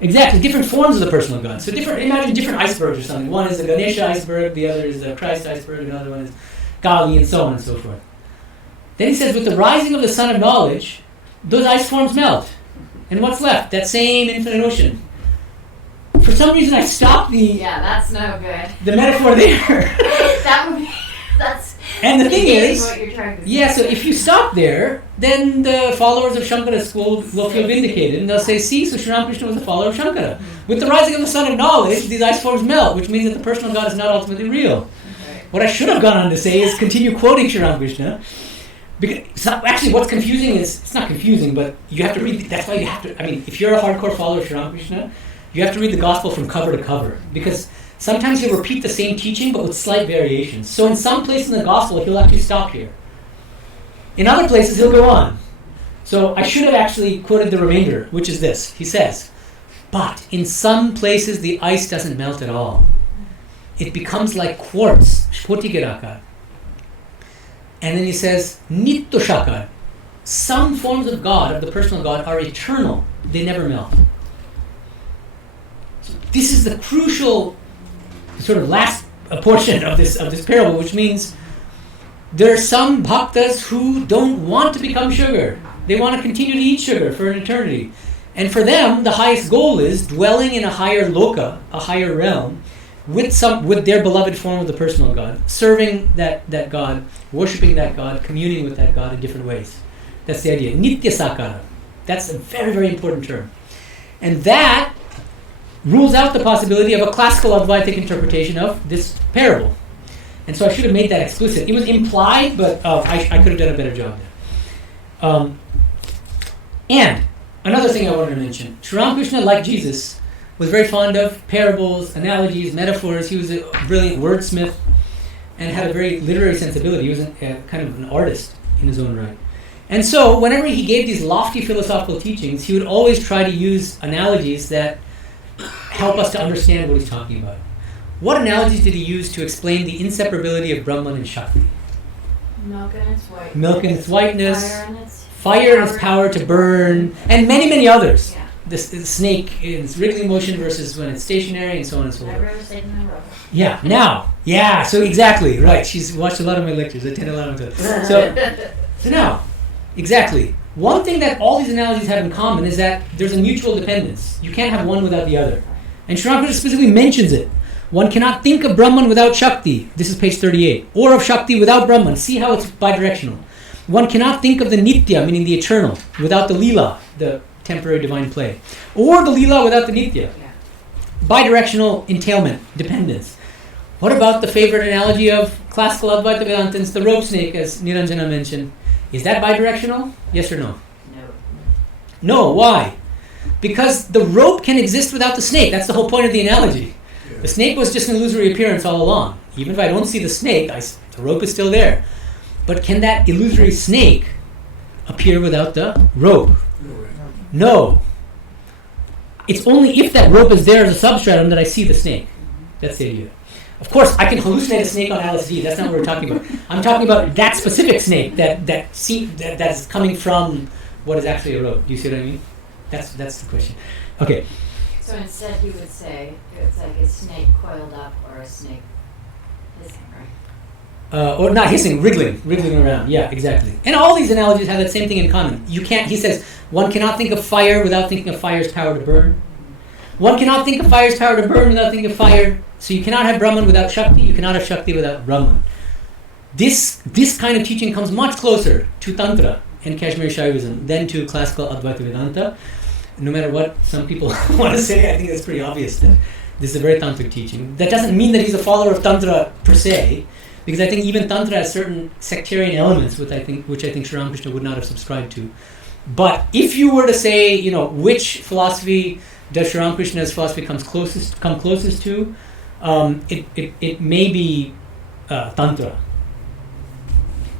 Exactly, different forms of the personal God. So imagine different icebergs or something. One is the Ganesha iceberg, the other is the Christ iceberg, another one is Kali, and so on and so forth. Then he says, with the rising of the sun of knowledge, those ice forms melt. And what's left? That same infinite ocean. For some reason I stopped that's no good. the metaphor there. And the thing is, so if you stop there, then the followers of Śaṅkara school will feel vindicated, and they'll say, see, so Sri Ramakrishna was a follower of Śaṅkara. with the rising of the sun of knowledge, these ice forms melt, which means that the personal God is not ultimately real. What I should have gone on to say is continue quoting Sri Ramakrishna. Because actually, what's confusing is, it's not confusing, but you have to read, that's why you have to, if you're a hardcore follower of Sri Ramakrishna, you have to read the gospel from cover to cover. Because sometimes he'll repeat the same teaching, but with slight variations. So in some places in the gospel, he'll actually stop here. In other places, he'll go on. So I should have actually quoted the remainder, which is this. He says, but in some places, the ice doesn't melt at all. It becomes like quartz, shpotikiraka. And then he says, nitto shakar. Some forms of God, of the personal God, are eternal. They never melt. So this is the crucial sort of last portion of this parable, which means there are some bhaktas who don't want to become sugar. They want to continue to eat sugar for an eternity. And for them, the highest goal is dwelling in a higher loka, a higher realm, with their beloved form of the personal God, serving that God, worshipping that God, communing with that God in different ways. That's the idea. Nitya sakara. That's a very, very important term. And that rules out the possibility of a classical Advaitic interpretation of this parable. And so I should have made that explicit. It was implied, but I could have done a better job there. And another thing I wanted to mention. Sri Ramakrishna, like Jesus, was very fond of parables, analogies, metaphors. He was a brilliant wordsmith and had a very literary sensibility. He was kind of an artist in his own right. And so whenever he gave these lofty philosophical teachings, he would always try to use analogies that help us to understand what he's talking about. What analogies did he use to explain the inseparability of Brahman and Shakti? Milk and its whiteness. Milk and its whiteness, Fire and its power to burn, and many, many others. Yeah. The snake in its wriggling motion versus when it's stationary, and so on and so forth. So exactly, right. She's watched a lot of my lectures. I attend a lot of them. So now, exactly. One thing that all these analogies have in common is that there's a mutual dependence. You can't have one without the other. And Sri Ramakrishna specifically mentions it. One cannot think of Brahman without Shakti. This is page 38. Or of Shakti without Brahman. See how it's bidirectional. One cannot think of the Nitya, meaning the eternal, without the Leela, the temporary divine play. Or the Leela without the Nitya. Bidirectional entailment, dependence. What about the favorite analogy of classical Advaita Vedantins, the rope snake, as Niranjana mentioned? Is that bidirectional? Yes or no? No, why? Because the rope can exist without the snake. That's the whole point of the analogy. The snake was just an illusory appearance all along. Even if I don't see the snake, the rope is still there. But can that illusory snake appear without the rope? No. It's only if that rope is there as a substratum that I see the snake. That's the idea. Of course, I can hallucinate a snake on LSD. That's not what we're talking about. I'm talking about that specific snake that's coming from what is actually a rope. Do you see what I mean? That's the question. Okay. So instead he would say it's like a snake coiled up or a snake hissing, right? Or not hissing, wriggling around. Yeah, exactly. And all these analogies have that same thing in common. He says, one cannot think of fire without thinking of fire's power to burn. One cannot think of fire's power to burn without thinking of fire. So you cannot have Brahman without Shakti. You cannot have Shakti without Brahman. This kind of teaching comes much closer to Tantra and Kashmiri Shaivism than to classical Advaita Vedanta. No matter what some people want to say, I think it's pretty obvious that this is a very tantric teaching. That doesn't mean that he's a follower of Tantra per se, because I think even Tantra has certain sectarian elements which I think Sri Ramakrishna would not have subscribed to. But if you were to say, which philosophy does Sri Ramakrishna's philosophy come closest to, it may be Tantra.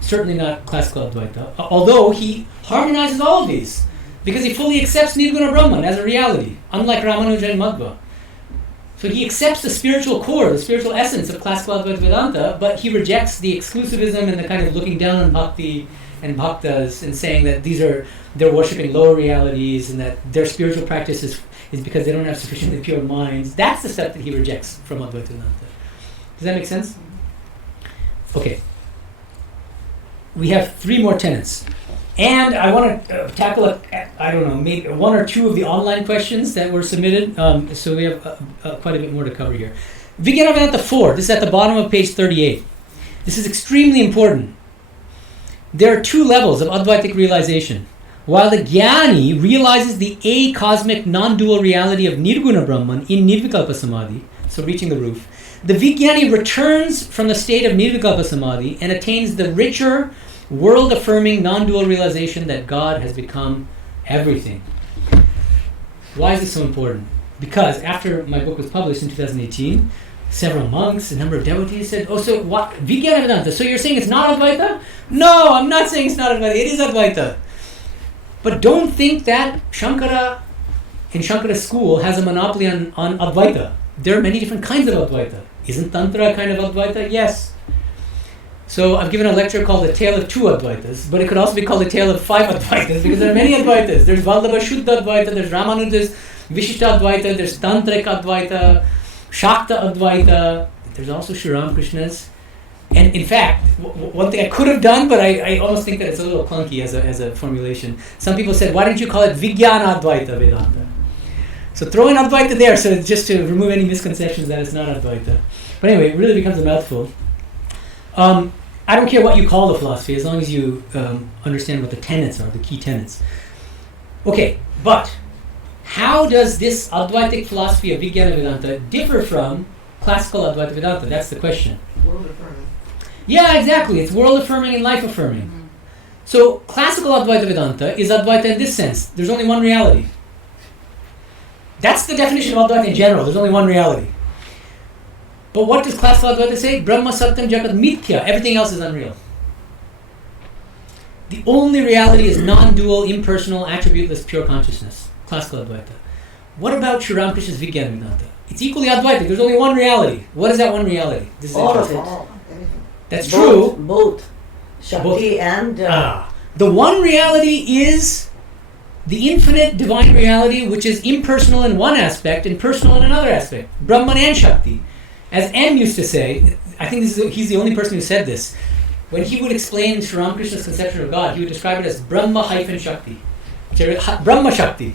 Certainly not classical Advaita, although he harmonizes all of these, because he fully accepts Nirguna Brahman as a reality, unlike Ramanuja and Madhva. So he accepts the spiritual core, the spiritual essence of classical Advaita Vedanta, but he rejects the exclusivism and the kind of looking down on bhakti and bhaktas and saying that they're worshipping lower realities and that their spiritual practice is because they don't have sufficiently pure minds. That's the stuff that he rejects from Advaita Vedanta. Does that make sense? Okay. We have 3 more tenets. And I want to tackle, maybe 1 or 2 of the online questions that were submitted. So we have quite a bit more to cover here. Vijñānī Vedanta 4, this is at the bottom of page 38. This is extremely important. There are 2 levels of Advaitic realization. while the jñānī realizes the a-cosmic non-dual reality of nirguna Brahman in nirvikalpa samadhi, so reaching the roof, the vijñānī returns from the state of nirvikalpa samadhi and attains the richer, world-affirming non-dual realization that God has become everything. Why is this so important? Because after my book was published in 2018, several monks, a number of devotees said, oh, so what? Vijñāna Vedanta, so you're saying it's not Advaita? No, I'm not saying it's not Advaita, it is Advaita. But don't think that Śaṅkara, in Shankara's school, has a monopoly on Advaita. There are many different kinds of Advaita. Isn't Tantra a kind of Advaita? Yes. So I've given a lecture called The Tale of Two Advaitas, but it could also be called The Tale of Five Advaitas, because there are many Advaitas. There's Vallabha Shuddha Advaita, there's Ramanuja's Vishishta Advaita, there's Tantric Advaita, Shakta Advaita, there's also Sri Ramakrishna's. And in fact, one thing I could have done, but I almost think that it's a little clunky as a formulation. Some people said, why don't you call it Vijñāna Advaita Vedanta? So throw in Advaita there, so just to remove any misconceptions that it's not Advaita. But anyway, it really becomes a mouthful. I don't care what you call the philosophy, as long as you understand what the tenets are, the key tenets. Okay, but how does this Advaitic philosophy of Vijñāna Vedanta differ from classical Advaita Vedanta? That's the question. World affirming. Yeah, exactly. It's world affirming and life affirming. Mm-hmm. So classical Advaita Vedanta is Advaita in this sense. There's only one reality. That's the definition of Advaita in general. There's only one reality. But what does classical Advaita say? Brahma Satyam Jagat Mithya. Everything else is unreal. The only reality is non-dual, impersonal, attributeless, pure consciousness. Classical Advaita. What about Sri Ramakrishna's Vijñāna Vedanta? It's equally Advaitic. There's only one reality. What is that one reality? This is all of interesting. it. That's true. Both. Shakti and... The one reality is the infinite divine reality, which is impersonal in one aspect and personal in another aspect. Brahman and Shakti. As M used to say, I think he's the only person who said this. When he would explain Sri Ramakrishna's conception of God, he would describe it as Brahma-Shakti. Brahma Shakti.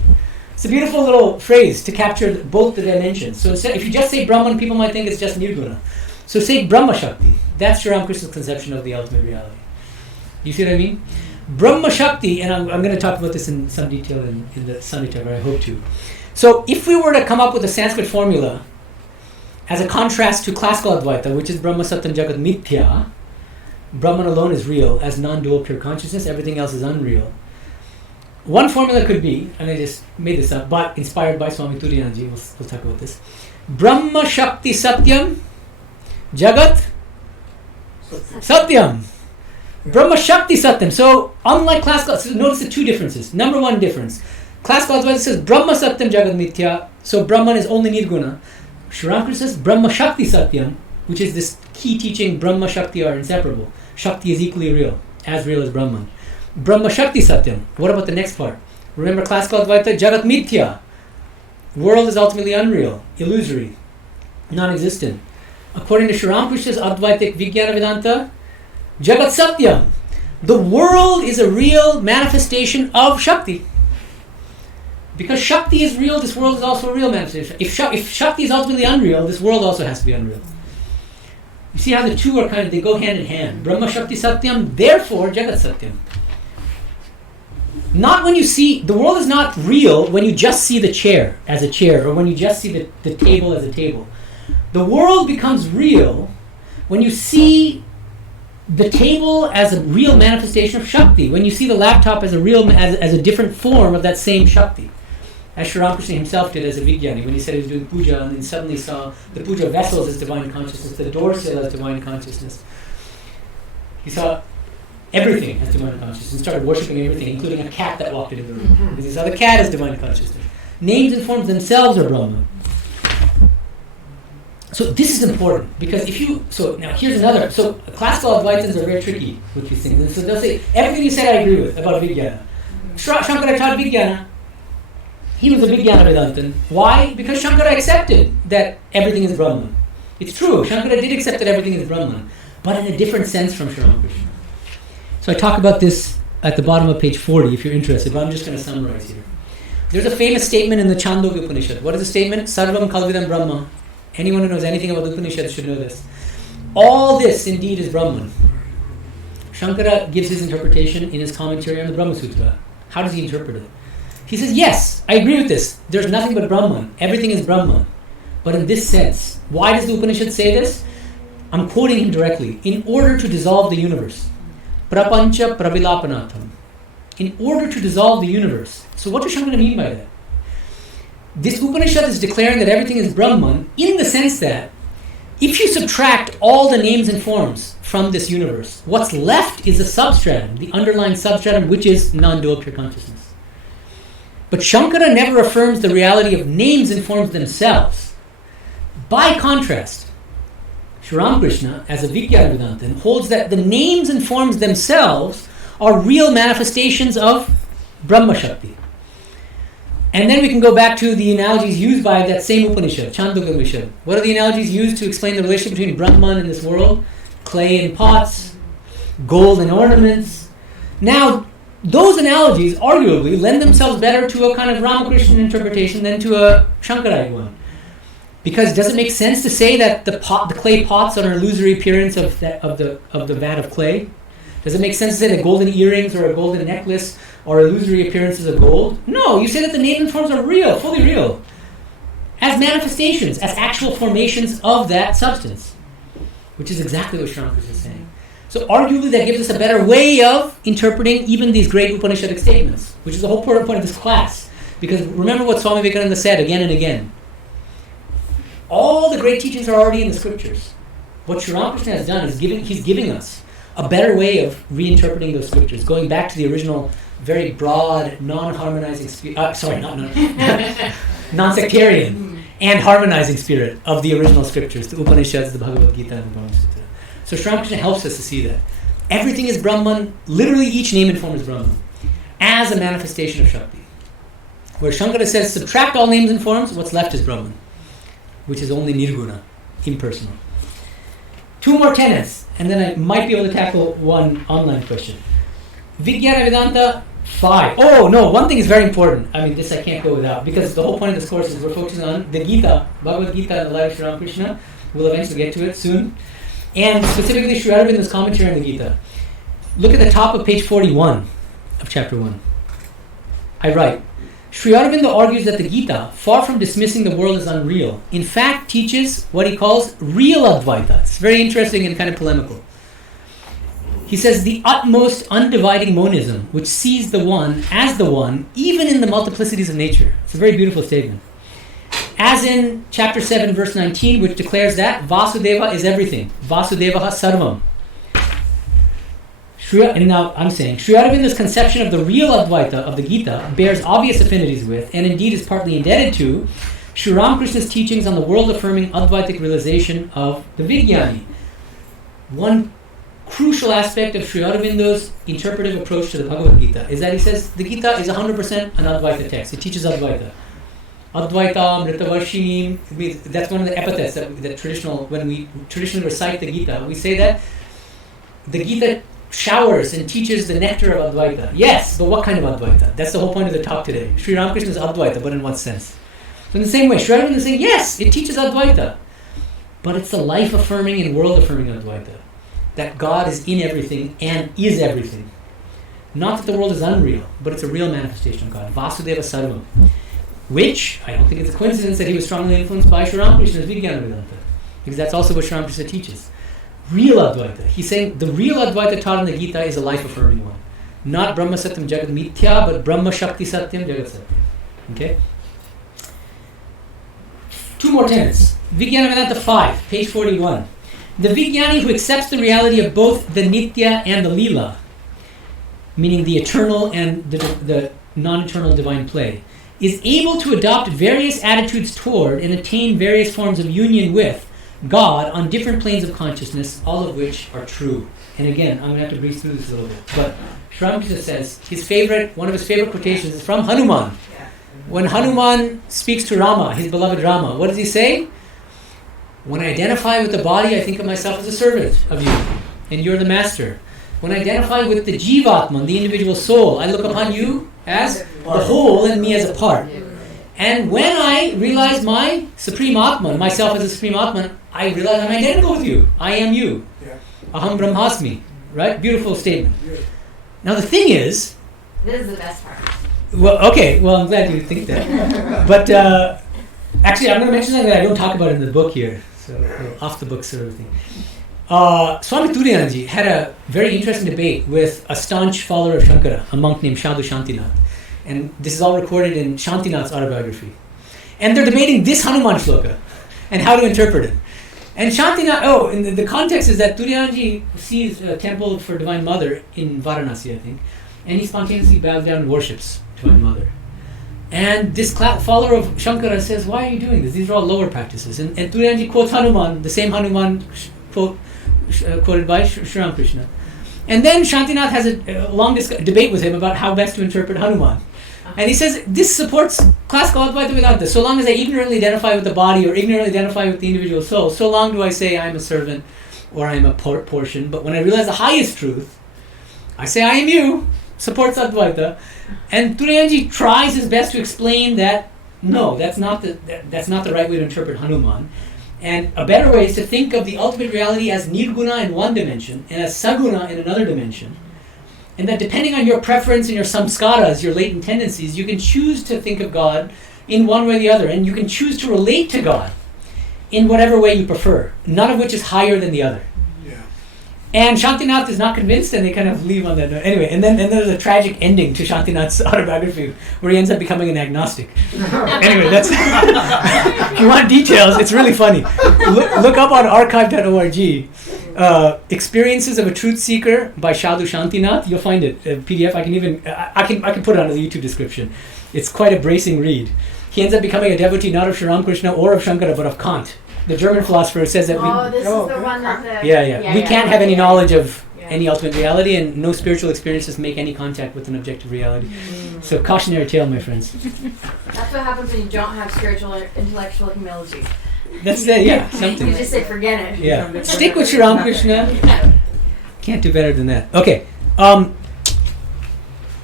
It's a beautiful little phrase to capture both the dimensions. So if you just say Brahman, people might think it's just Nirguna. So say Brahma Shakti. That's Sri Ramakrishna's conception of the ultimate reality. You see what I mean? Brahma Shakti, and I'm going to talk about this in some detail in the Sunday chapter, I hope to. So if we were to come up with a Sanskrit formula as a contrast to classical Advaita, which is Brahma Satyam Jagat Mithya, Brahman alone is real as non-dual pure consciousness, everything else is unreal. One formula could be, and I just made this up, but inspired by Swami Turiyanji, we'll talk about this. Brahma Shakti Satyam Jagat Satyam. Brahma Shakti Satyam. So, unlike classical, so notice the two differences. Number one difference. Classical Advaita says Brahma Satyam Jagat Mithya, so Brahman is only Nirguna. Sri Ramakrishna says Brahma Shakti Satyam, which is this key teaching, Brahma Shakti are inseparable. Shakti is equally real as Brahman. Brahma Shakti Satyam. What about the next part? Remember classical Advaita? Jagat Mithya. World is ultimately unreal, illusory, non-existent. According to Sri Ramakrishna's Advaitic Vijñāna Vedanta, Jagat Satyam. The world is a real manifestation of Shakti. Because Shakti is real, this world is also a real manifestation. If Shakti is ultimately unreal, this world also has to be unreal. You see how the two are they go hand in hand. Brahma Shakti Satyam, therefore Jagat Satyam. Not when you see, the world is not real when you just see the chair as a chair, or when you just see the table as a table. The world becomes real when you see the table as a real manifestation of Shakti, when you see the laptop as a different form of that same Shakti. As Sri Ramakrishna himself did as a Vijñāni, when he said he was doing puja and then suddenly saw the puja vessels as divine consciousness, the door sill as divine consciousness. He saw everything as divine consciousness and started worshipping everything, including a cat that walked into the room. Because he saw the cat as divine consciousness. Names and forms themselves are Brahman. So this is important, because now here's another, so classical Advaitins are very tricky with these things. And so they'll say, everything you said I agree with about Vijñāna. Śaṅkara taught Vijñāna. He was a Vijñāna Vedantin. Why? Because Śaṅkara accepted that everything is Brahman. It's true, Śaṅkara did accept that everything is Brahman, but in a different sense from Sri Ramakrishna. So I talk about this at the bottom of page 40 if you're interested, but I'm just going to summarize here. There's a famous statement in the Chandogya Upanishad. What is the statement? Sarvam Kalvidam Brahma. Anyone who knows anything about the Upanishads should know this. All this indeed is Brahman. Śaṅkara gives his interpretation in his commentary on the Brahma Sutra. How does he interpret it? He says, yes, I agree with this. There's nothing but Brahman. Everything is Brahman. But in this sense, why does the Upanishad say this? I'm quoting him directly. In order to dissolve the universe. Prapancha pravilapanatham. In order to dissolve the universe. So what does Śaṅkara mean by that? This Upanishad is declaring that everything is Brahman in the sense that if you subtract all the names and forms from this universe, what's left is a substratum, the underlying substratum, which is non-dual pure consciousness. But Śaṅkara never affirms the reality of names and forms themselves. By contrast, Sri Ramakrishna, as a vijñānī Vedantin, holds that the names and forms themselves are real manifestations of Brahma Shakti. And then we can go back to the analogies used by that same Upanishad, Chandogya Upanishad. What are the analogies used to explain the relationship between Brahman and this world? Clay and pots, gold and ornaments. Now, those analogies arguably lend themselves better to a kind of Ramakrishna interpretation than to a Shankarite one. Because does it make sense to say that the clay pots are an illusory appearance of the vat of clay? Does it make sense to say that golden earrings or a golden necklace are illusory appearances of gold? No, you say that the names and forms are real, fully real. As manifestations, as actual formations of that substance. Which is exactly what Sri Ramakrishna is saying. So arguably that gives us a better way of interpreting even these great Upanishadic statements, which is the whole point of this class. Because remember what Swami Vivekananda said again and again. All the great teachings are already in the scriptures. What Sri Ramakrishna has done is he's giving us a better way of reinterpreting those scriptures, going back to the original, very broad, non-harmonizing non-sectarian and harmonizing spirit of the original scriptures, the Upanishads, the Bhagavad Gītā, and the Bhagavad Gītā. So Sri Ramakrishna helps us to see that. Everything is Brahman, literally each name and form is Brahman, as a manifestation of Shakti. Where Śaṅkara says, subtract all names and forms, what's left is Brahman, which is only nirguna, impersonal. 2 more tenets, and then I might be able to tackle one online question. Vijñānī Vedanta 5. Oh, no, one thing is very important. I mean, this I can't go without, because the whole point of this course is we're focusing on the Gita, Bhagavad Gītā, and the life of Sri Ramakrishna. We'll eventually get to it soon. And specifically Sri Aurobindo's commentary on the Gita. Look at the top of page 41 of chapter 1. I write, Sri Aurobindo argues that the Gita, far from dismissing the world as unreal, in fact teaches what he calls real Advaita. It's very interesting and kind of polemical. He says the utmost undividing monism, which sees the one as the one, even in the multiplicities of nature. It's a very beautiful statement. As in chapter 7, verse 19, which declares that Vasudeva is everything. Vasudevaha sarvam. And now I'm saying, Sri Aurobindo's conception of the real Advaita of the Gita bears obvious affinities with, and indeed is partly indebted to, Sri Ramakrishna's teachings on the world-affirming Advaitic realization of the Vijñānī. One crucial aspect of Sri Aurobindo's interpretive approach to the Bhagavad Gītā is that he says the Gita is 100% an Advaita text. It teaches Advaita. Advaita, Mritavarshini, that's one of the epithets that traditional, when we traditionally recite the Gita, we say that the Gita showers and teaches the nectar of Advaita. Yes, but what kind of Advaita? That's the whole point of the talk today. Sri Ramakrishna is Advaita, but in what sense? So in the same way, Sri Aurobindo is saying, yes, it teaches Advaita, but it's the life-affirming and world-affirming Advaita. That God is in everything and is everything. Not that the world is unreal, but it's a real manifestation of God. Vasudeva Sarvam. Which, I don't think it's a coincidence that he was strongly influenced by Sri Ramakrishna's Vijñānī Vedanta. Because that's also what Sri Ramakrishna teaches. Real Advaita. He's saying the real Advaita taught in the Gita is a life-affirming one. Not Brahma Satyam Jagat Mithya, but Brahma Shakti Satyam Jagat Satyam. Okay? 2 more tenets. Vijñānī Vedanta 5, page 41. The Vijñānī who accepts the reality of both the Nitya and the Lila, meaning the eternal and the non-eternal divine play, is able to adopt various attitudes toward and attain various forms of union with God on different planes of consciousness, all of which are true. And again, I'm going to have to breeze through this a little bit. But Sri Ramakrishna says one of his favorite quotations is from Hanuman. When Hanuman speaks to Rama, his beloved Rama, what does he say? When I identify with the body, I think of myself as a servant of you, and you're the master. When I identify with the Jivatman, the individual soul, I look upon you as the whole and me as a part. And when I realize my Supreme Atman, myself as a Supreme Atman, I realize I'm identical with you. I am you. Aham Brahmasmi. Right? Beautiful statement. Now the thing is, This is the best part. Well, okay. Well, I'm glad you think that. But actually, I'm going to mention something that I don't talk about in the book here. So off the book sort of thing. Swami Turiyanji had a very interesting debate with a staunch follower of Śaṅkara, a monk named Sadhu Shantinath. And this is all recorded in Shantinath's autobiography. And they're debating this Hanuman shloka and how to interpret it. And Shantinath, and the context is that Turiyanji sees a temple for Divine Mother in Varanasi, I think, and he spontaneously bows down and worships Divine Mother. And this follower of Śaṅkara says, why are you doing this? These are all lower practices. And Turiyanji quotes Hanuman, the same Hanuman quoted by Sri Ramakrishna. And then Shantinath has a long debate with him about how best to interpret Hanuman. And he says, this supports classical Advaita Vedanta. So long as I ignorantly identify with the body or ignorantly identify with the individual soul, so long do I say I'm a servant or I'm a portion. But when I realize the highest truth, I say I am you, supports Advaita. And Turiyanji tries his best to explain that, no, that's not the right way to interpret Hanuman. And a better way is to think of the ultimate reality as nirguna in one dimension and as saguna in another dimension. And that depending on your preference and your samskaras, your latent tendencies, you can choose to think of God in one way or the other. And you can choose to relate to God in whatever way you prefer, none of which is higher than the other. Yeah. And Shantinath is not convinced, and they kind of leave on that note. Anyway, and then there's a tragic ending to Shantinath's autobiography where he ends up becoming an agnostic. Anyway, that's if you want details, it's really funny. Look up on archive.org. Experiences of a Truth Seeker by Sadhu Shantinath. You'll find it, a PDF. I can put it on the YouTube description. It's quite a bracing read. He ends up becoming a devotee not of Sri Ramakrishna or of Śaṅkara, but of Kant, the German philosopher, who says that This is the one that we can't have any knowledge of any ultimate reality, and no spiritual experiences make any contact with an objective reality. So cautionary tale, my friends. That's what happens when you don't have spiritual or intellectual humility. That's it, something. You just say, forget it. Yeah. Stick with Sri Ramakrishna. Can't do better than that. Okay.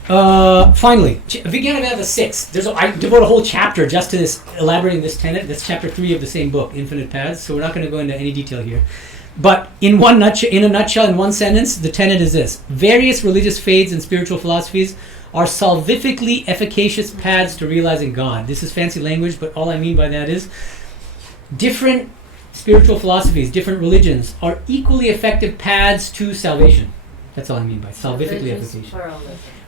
Finally, Vijñānī Vedanta 6. I devote a whole chapter just to this, elaborating this tenet. That's chapter 3 of the same book, Infinite Paths. So we're not going to go into any detail here. But in a nutshell, in one sentence, the tenet is this: various religious faiths and spiritual philosophies are salvifically efficacious paths to realizing God. This is fancy language, but all I mean by that is different spiritual philosophies, different religions are equally effective paths to salvation. That's all I mean by salvifically efficacious.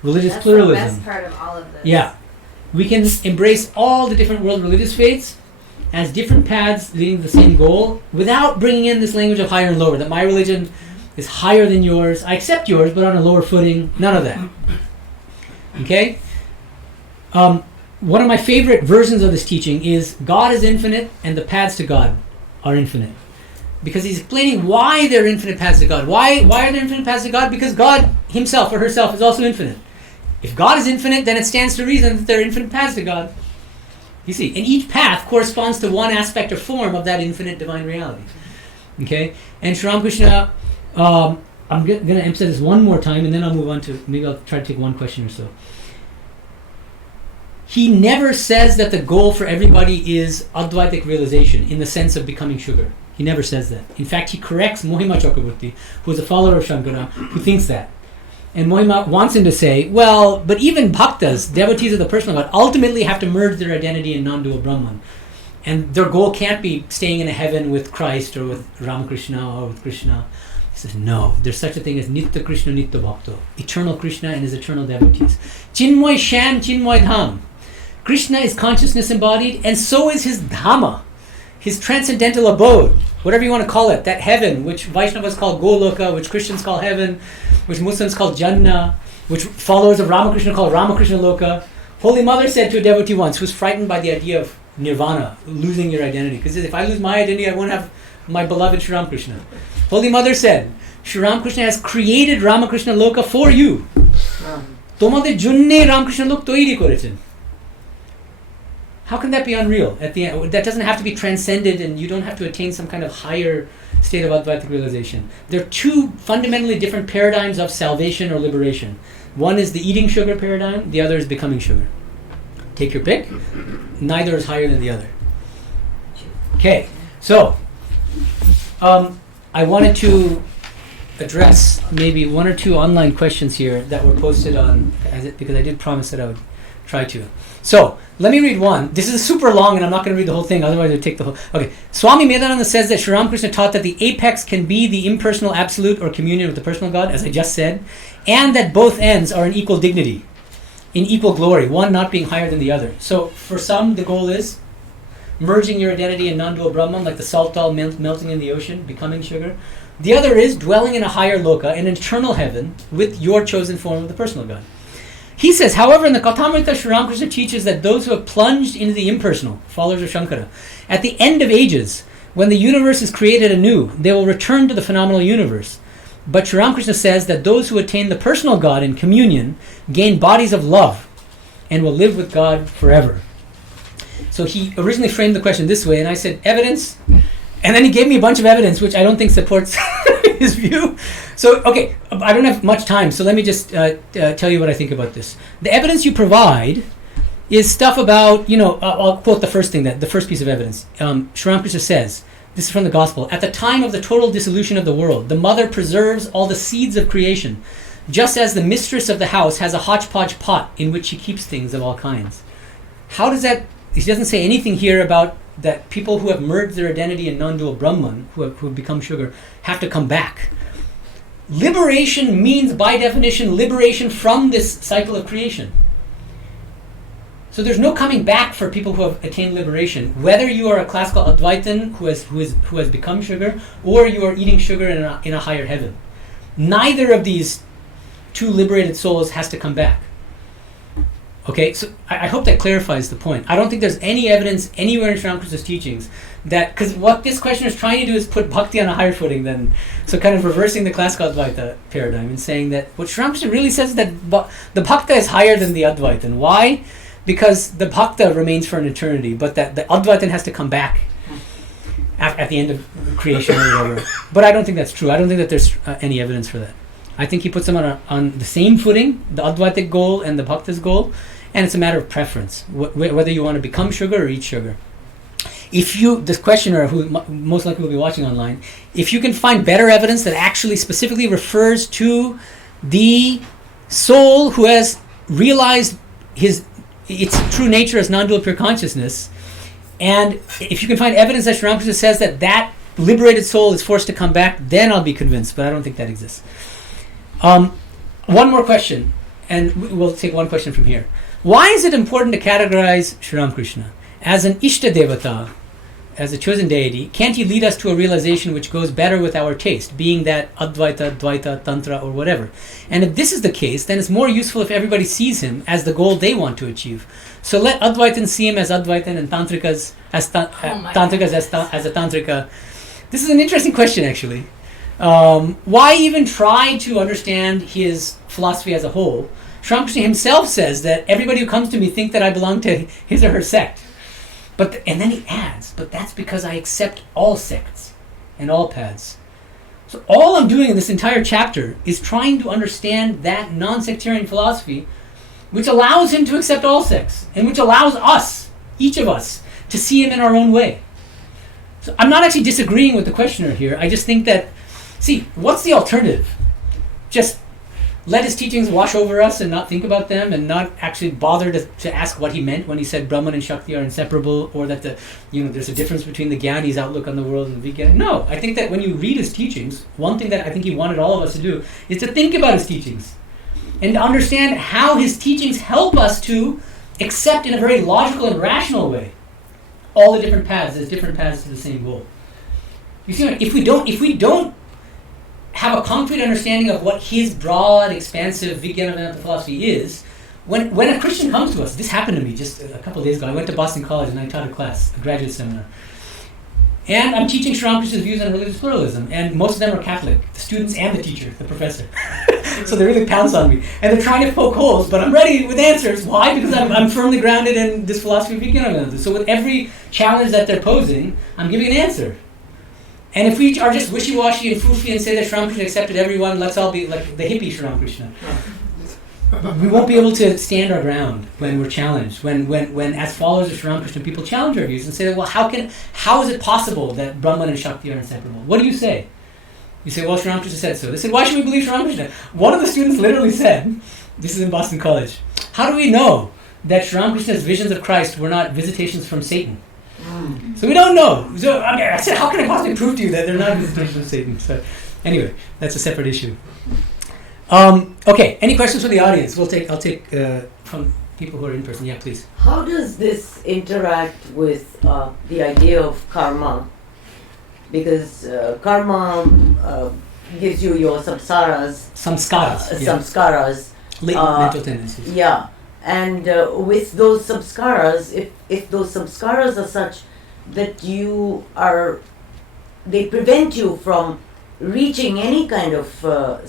Religious pluralism. That's the best part of all of this. Yeah. We can embrace all the different world religious faiths as different paths leading to the same goal without bringing in this language of higher and lower, that my religion is higher than yours. I accept yours, but on a lower footing. None of that. Okay? One of my favorite versions of this teaching is God is infinite and the paths to God are infinite. Because he's explaining why there are infinite paths to God. Why are there infinite paths to God? Because God himself or herself is also infinite. If God is infinite, then it stands to reason that there are infinite paths to God. You see, and each path corresponds to one aspect or form of that infinite divine reality. Okay? And Sri Ramakrishna, I'm going to emphasize this one more time and then I'll move on to, maybe I'll try to take one question or so. He never says that the goal for everybody is Advaitic realization in the sense of becoming sugar. He never says that. In fact, he corrects Mohima Chakraborty, who is a follower of Śaṅkara, who thinks that. And Mohima wants him to say, well, but even bhaktas, devotees of the personal God, ultimately have to merge their identity in non-dual Brahman. And their goal can't be staying in a heaven with Christ or with Ramakrishna or with Krishna. He says, no, there's such a thing as Nitya Krishna, Nitya Bhakta, eternal Krishna and his eternal devotees. Chinmoy Sham, Chinmoy Dham. Krishna is consciousness embodied, and so is his Dhamma, his transcendental abode, whatever you want to call it, that heaven, which Vaishnavas call Goloka, which Christians call heaven, which Muslims call Jannah, which followers of Ramakrishna call Ramakrishna Loka. Holy Mother said to a devotee once, who was frightened by the idea of nirvana, losing your identity, because if I lose my identity, I won't have my beloved Sri Ramakrishna. Holy Mother said, Sri Ramakrishna has created Ramakrishna Loka for you. Tomade junne Ramakrishna Lok toiri korechen. How can that be unreal at the end? That doesn't have to be transcended and you don't have to attain some kind of higher state of Advaitic realization. There are two fundamentally different paradigms of salvation or liberation. One is the eating sugar paradigm, the other is becoming sugar. Take your pick. Neither is higher than the other. Okay, so I wanted to address maybe one or two online questions here that were posted on, because I did promise that I would try to. So, let me read one. This is super long and I'm not going to read the whole thing, otherwise it would take the whole... Okay. Swami Medhananda says that Sri Ramakrishna taught that the apex can be the impersonal absolute or communion with the personal God, as I just said, and that both ends are in equal dignity, in equal glory, one not being higher than the other. So, for some, the goal is merging your identity in non-dual Brahman, like the salt doll melting in the ocean, becoming sugar. The other is dwelling in a higher loka, an eternal heaven, with your chosen form of the personal God. He says, however, in the Kathamrita, Sri Ramakrishna teaches that those who have plunged into the impersonal, followers of Śaṅkara, at the end of ages, when the universe is created anew, they will return to the phenomenal universe. But Sri Ramakrishna says that those who attain the personal God in communion gain bodies of love and will live with God forever. So he originally framed the question this way, and I said, evidence, and then he gave me a bunch of evidence which I don't think supports his view. So, okay, I don't have much time, so let me just tell you what I think about this. The evidence you provide is stuff about, I'll quote the first piece of evidence. Sri Ramakrishna says, this is from the Gospel, at the time of the total dissolution of the world, the mother preserves all the seeds of creation, just as the mistress of the house has a hodgepodge pot in which she keeps things of all kinds. How does that... He doesn't say anything here about that people who have merged their identity in non-dual Brahman, who have become sugar, have to come back. Liberation means, by definition, liberation from this cycle of creation. So there's no coming back for people who have attained liberation, whether you are a classical Advaitin who has become sugar, or you are eating sugar in a higher heaven. Neither of these two liberated souls has to come back. Okay, so I hope that clarifies the point. I don't think there's any evidence anywhere in Sri Ramakrishna's teachings that, because what this question is trying to do is put bhakti on a higher footing than, so kind of reversing the classical Advaita paradigm and saying that what Sri Ramakrishna really says is that the bhakta is higher than the Advaitin. Why? Because the bhakta remains for an eternity, but that the Advaitin has to come back at the end of creation or whatever. But I don't think that's true. I don't think that there's any evidence for that. I think he puts them on the same footing, the Advaitic goal and the bhakta's goal, and it's a matter of preference, whether you want to become sugar or eat sugar. If you, this questioner, who most likely will be watching online, if you can find better evidence that actually specifically refers to the soul who has realized its true nature as non-dual pure consciousness, and if you can find evidence that Sri Ramakrishna says that liberated soul is forced to come back, then I'll be convinced, but I don't think that exists. One more question, and we'll take one question from here. Why is it important to categorize Sri Ramakrishna as an Ishta Devata, as a chosen deity? Can't he lead us to a realization which goes better with our taste, being that Advaita, Dvaita, Tantra, or whatever? And if this is the case, then it's more useful if everybody sees him as the goal they want to achieve. So let Advaitans see him as Advaitan and Tantrikas as Tantrikas as a Tantrika. This is an interesting question, actually. Why even try to understand his philosophy as a whole? Sri Ramakrishna himself says that everybody who comes to me think that I belong to his or her sect. And then he adds, but that's because I accept all sects and all paths. So all I'm doing in this entire chapter is trying to understand that non-sectarian philosophy, which allows him to accept all sects, and which allows us, each of us, to see him in our own way. So I'm not actually disagreeing with the questioner here. I just think that, what's the alternative? Just let his teachings wash over us and not think about them and not actually bother to ask what he meant when he said Brahman and Shakti are inseparable, or that there's a difference between the Jnānī's outlook on the world and the Vijñānī. No, I think that when you read his teachings, one thing that I think he wanted all of us to do is to think about his teachings and to understand how his teachings help us to accept in a very logical and rational way all the different paths as different paths to the same goal. You see, if we don't have a concrete understanding of what his broad, expansive Vivekananda philosophy is, when a Christian comes to us, this happened to me just a couple of days ago. I went to Boston College and I taught a class, a graduate seminar. And I'm teaching Sri Ramakrishna's views on religious pluralism, and most of them are Catholic, the students and the teacher, the professor. So they really pounce on me. And they're trying to poke holes, but I'm ready with answers. Why? Because I'm firmly grounded in this philosophy of Vivekananda. So with every challenge that they're posing, I'm giving an answer. And if we are just wishy-washy and foofy and say that Sri Ramakrishna accepted everyone, let's all be like the hippie Sri Ramakrishna. We won't be able to stand our ground when we're challenged. When as followers of Sri Ramakrishna, people challenge our views and say, well, how is it possible that Brahman and Shakti are inseparable? What do you say? You say, well, Sri Ramakrishna said so. They said, why should we believe Sri Ramakrishna? One of the students literally said, this is in Boston College, how do we know that Sri Ramakrishna's visions of Christ were not visitations from Satan? So we don't know. So I said, how can I possibly prove to you that they're not visitations from Satan? So anyway, that's a separate issue. Okay, any questions from the audience? I'll take from people who are in person. Yeah, please. How does this interact with the idea of karma? Because karma gives you your samskaras. Samskaras. Latent mental tendencies. Yeah. And with those samskaras, if those samskaras are such that they prevent you from reaching any kind of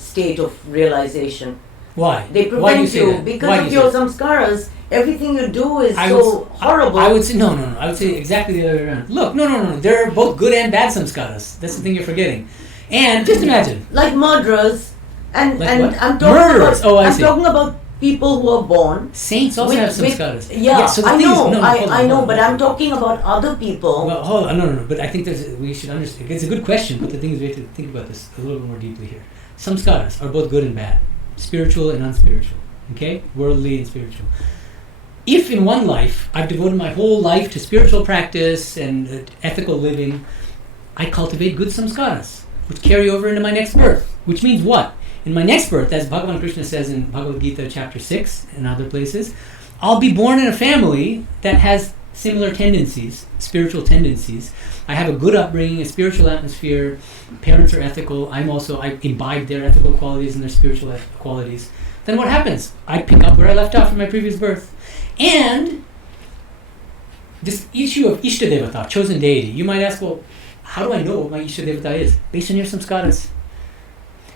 state of realization. Why? They prevent Why do you say you that? because Why of do you your say that? samskaras. Everything you do is horrible. I would say no. I would say exactly the other way around. Look, no. They're both good and bad samskaras. That's the thing you're forgetting. And just imagine. Like murderers, and what? I'm talking Murderers. about. I see. I'm talking about people who are born. Saints also have samskaras. Yeah, so the I thing know. is, I know, but I'm talking about other people. Well, hold on, no. But I think we should understand. It's a good question, but the thing is, we have to think about this a little more deeply here. Samskaras are both good and bad, spiritual and unspiritual. Okay, worldly and spiritual. If in one life I've devoted my whole life to spiritual practice and ethical living, I cultivate good samskaras, which carry over into my next birth. Which means what? In my next birth, as Bhagavan Krishna says in Bhagavad Gītā chapter 6 and other places, I'll be born in a family that has similar tendencies, spiritual tendencies. I have a good upbringing, a spiritual atmosphere, parents are ethical, I imbibe their ethical qualities and their spiritual qualities. Then what happens? I pick up where I left off from my previous birth. And this issue of Ishtadevata, chosen deity, you might ask, well, how do I know what my Ishtadevata is? Based on your samskaras.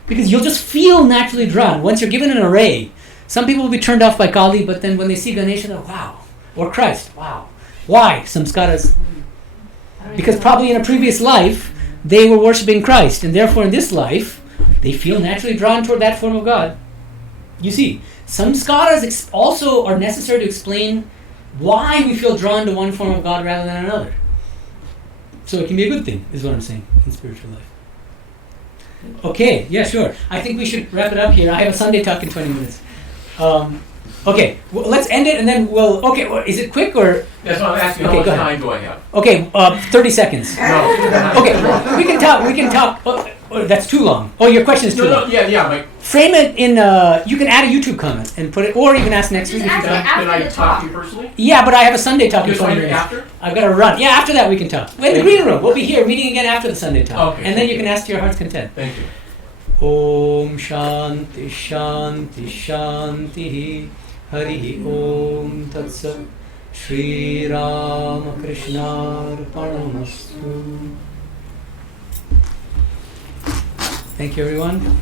Because you'll just feel naturally drawn. Once you're given an array, some people will be turned off by Kali, but then when they see Ganesha, they're wow. Or Christ, wow. Why? Samskaras. Because probably in a previous life, they were worshipping Christ, and therefore in this life, they feel naturally drawn toward that form of God. You see, samskaras also are necessary to explain why we feel drawn to one form of God rather than another. So it can be a good thing, is what I'm saying, in spiritual life. Okay, yeah, sure. I think we should wrap it up here. I have a Sunday talk in 20 minutes. Okay, well, let's end it and then we'll... Okay, well, is it quick or... That's what I'm asking. How much time do I have? Okay, 30 seconds. No. Okay, we can talk. Oh, that's too long. Oh, your question is too long. Yeah, but... Frame it in... you can add a YouTube comment and put it... Or even ask next week if you Just can. ask Can I the talk talk. to you personally? Yeah, but I have a Sunday talk in Just 20 like minutes. after? I've got to run. Yeah, after that we can talk. We're in the green room. We'll be here meeting again after the Sunday talk. Okay, And then you can ask to your heart's content. Thank you. Om Shanti Shanti Shanti Hari Om Tat Sat Sri Ramakrishna Arpanamastu. Thank you, everyone.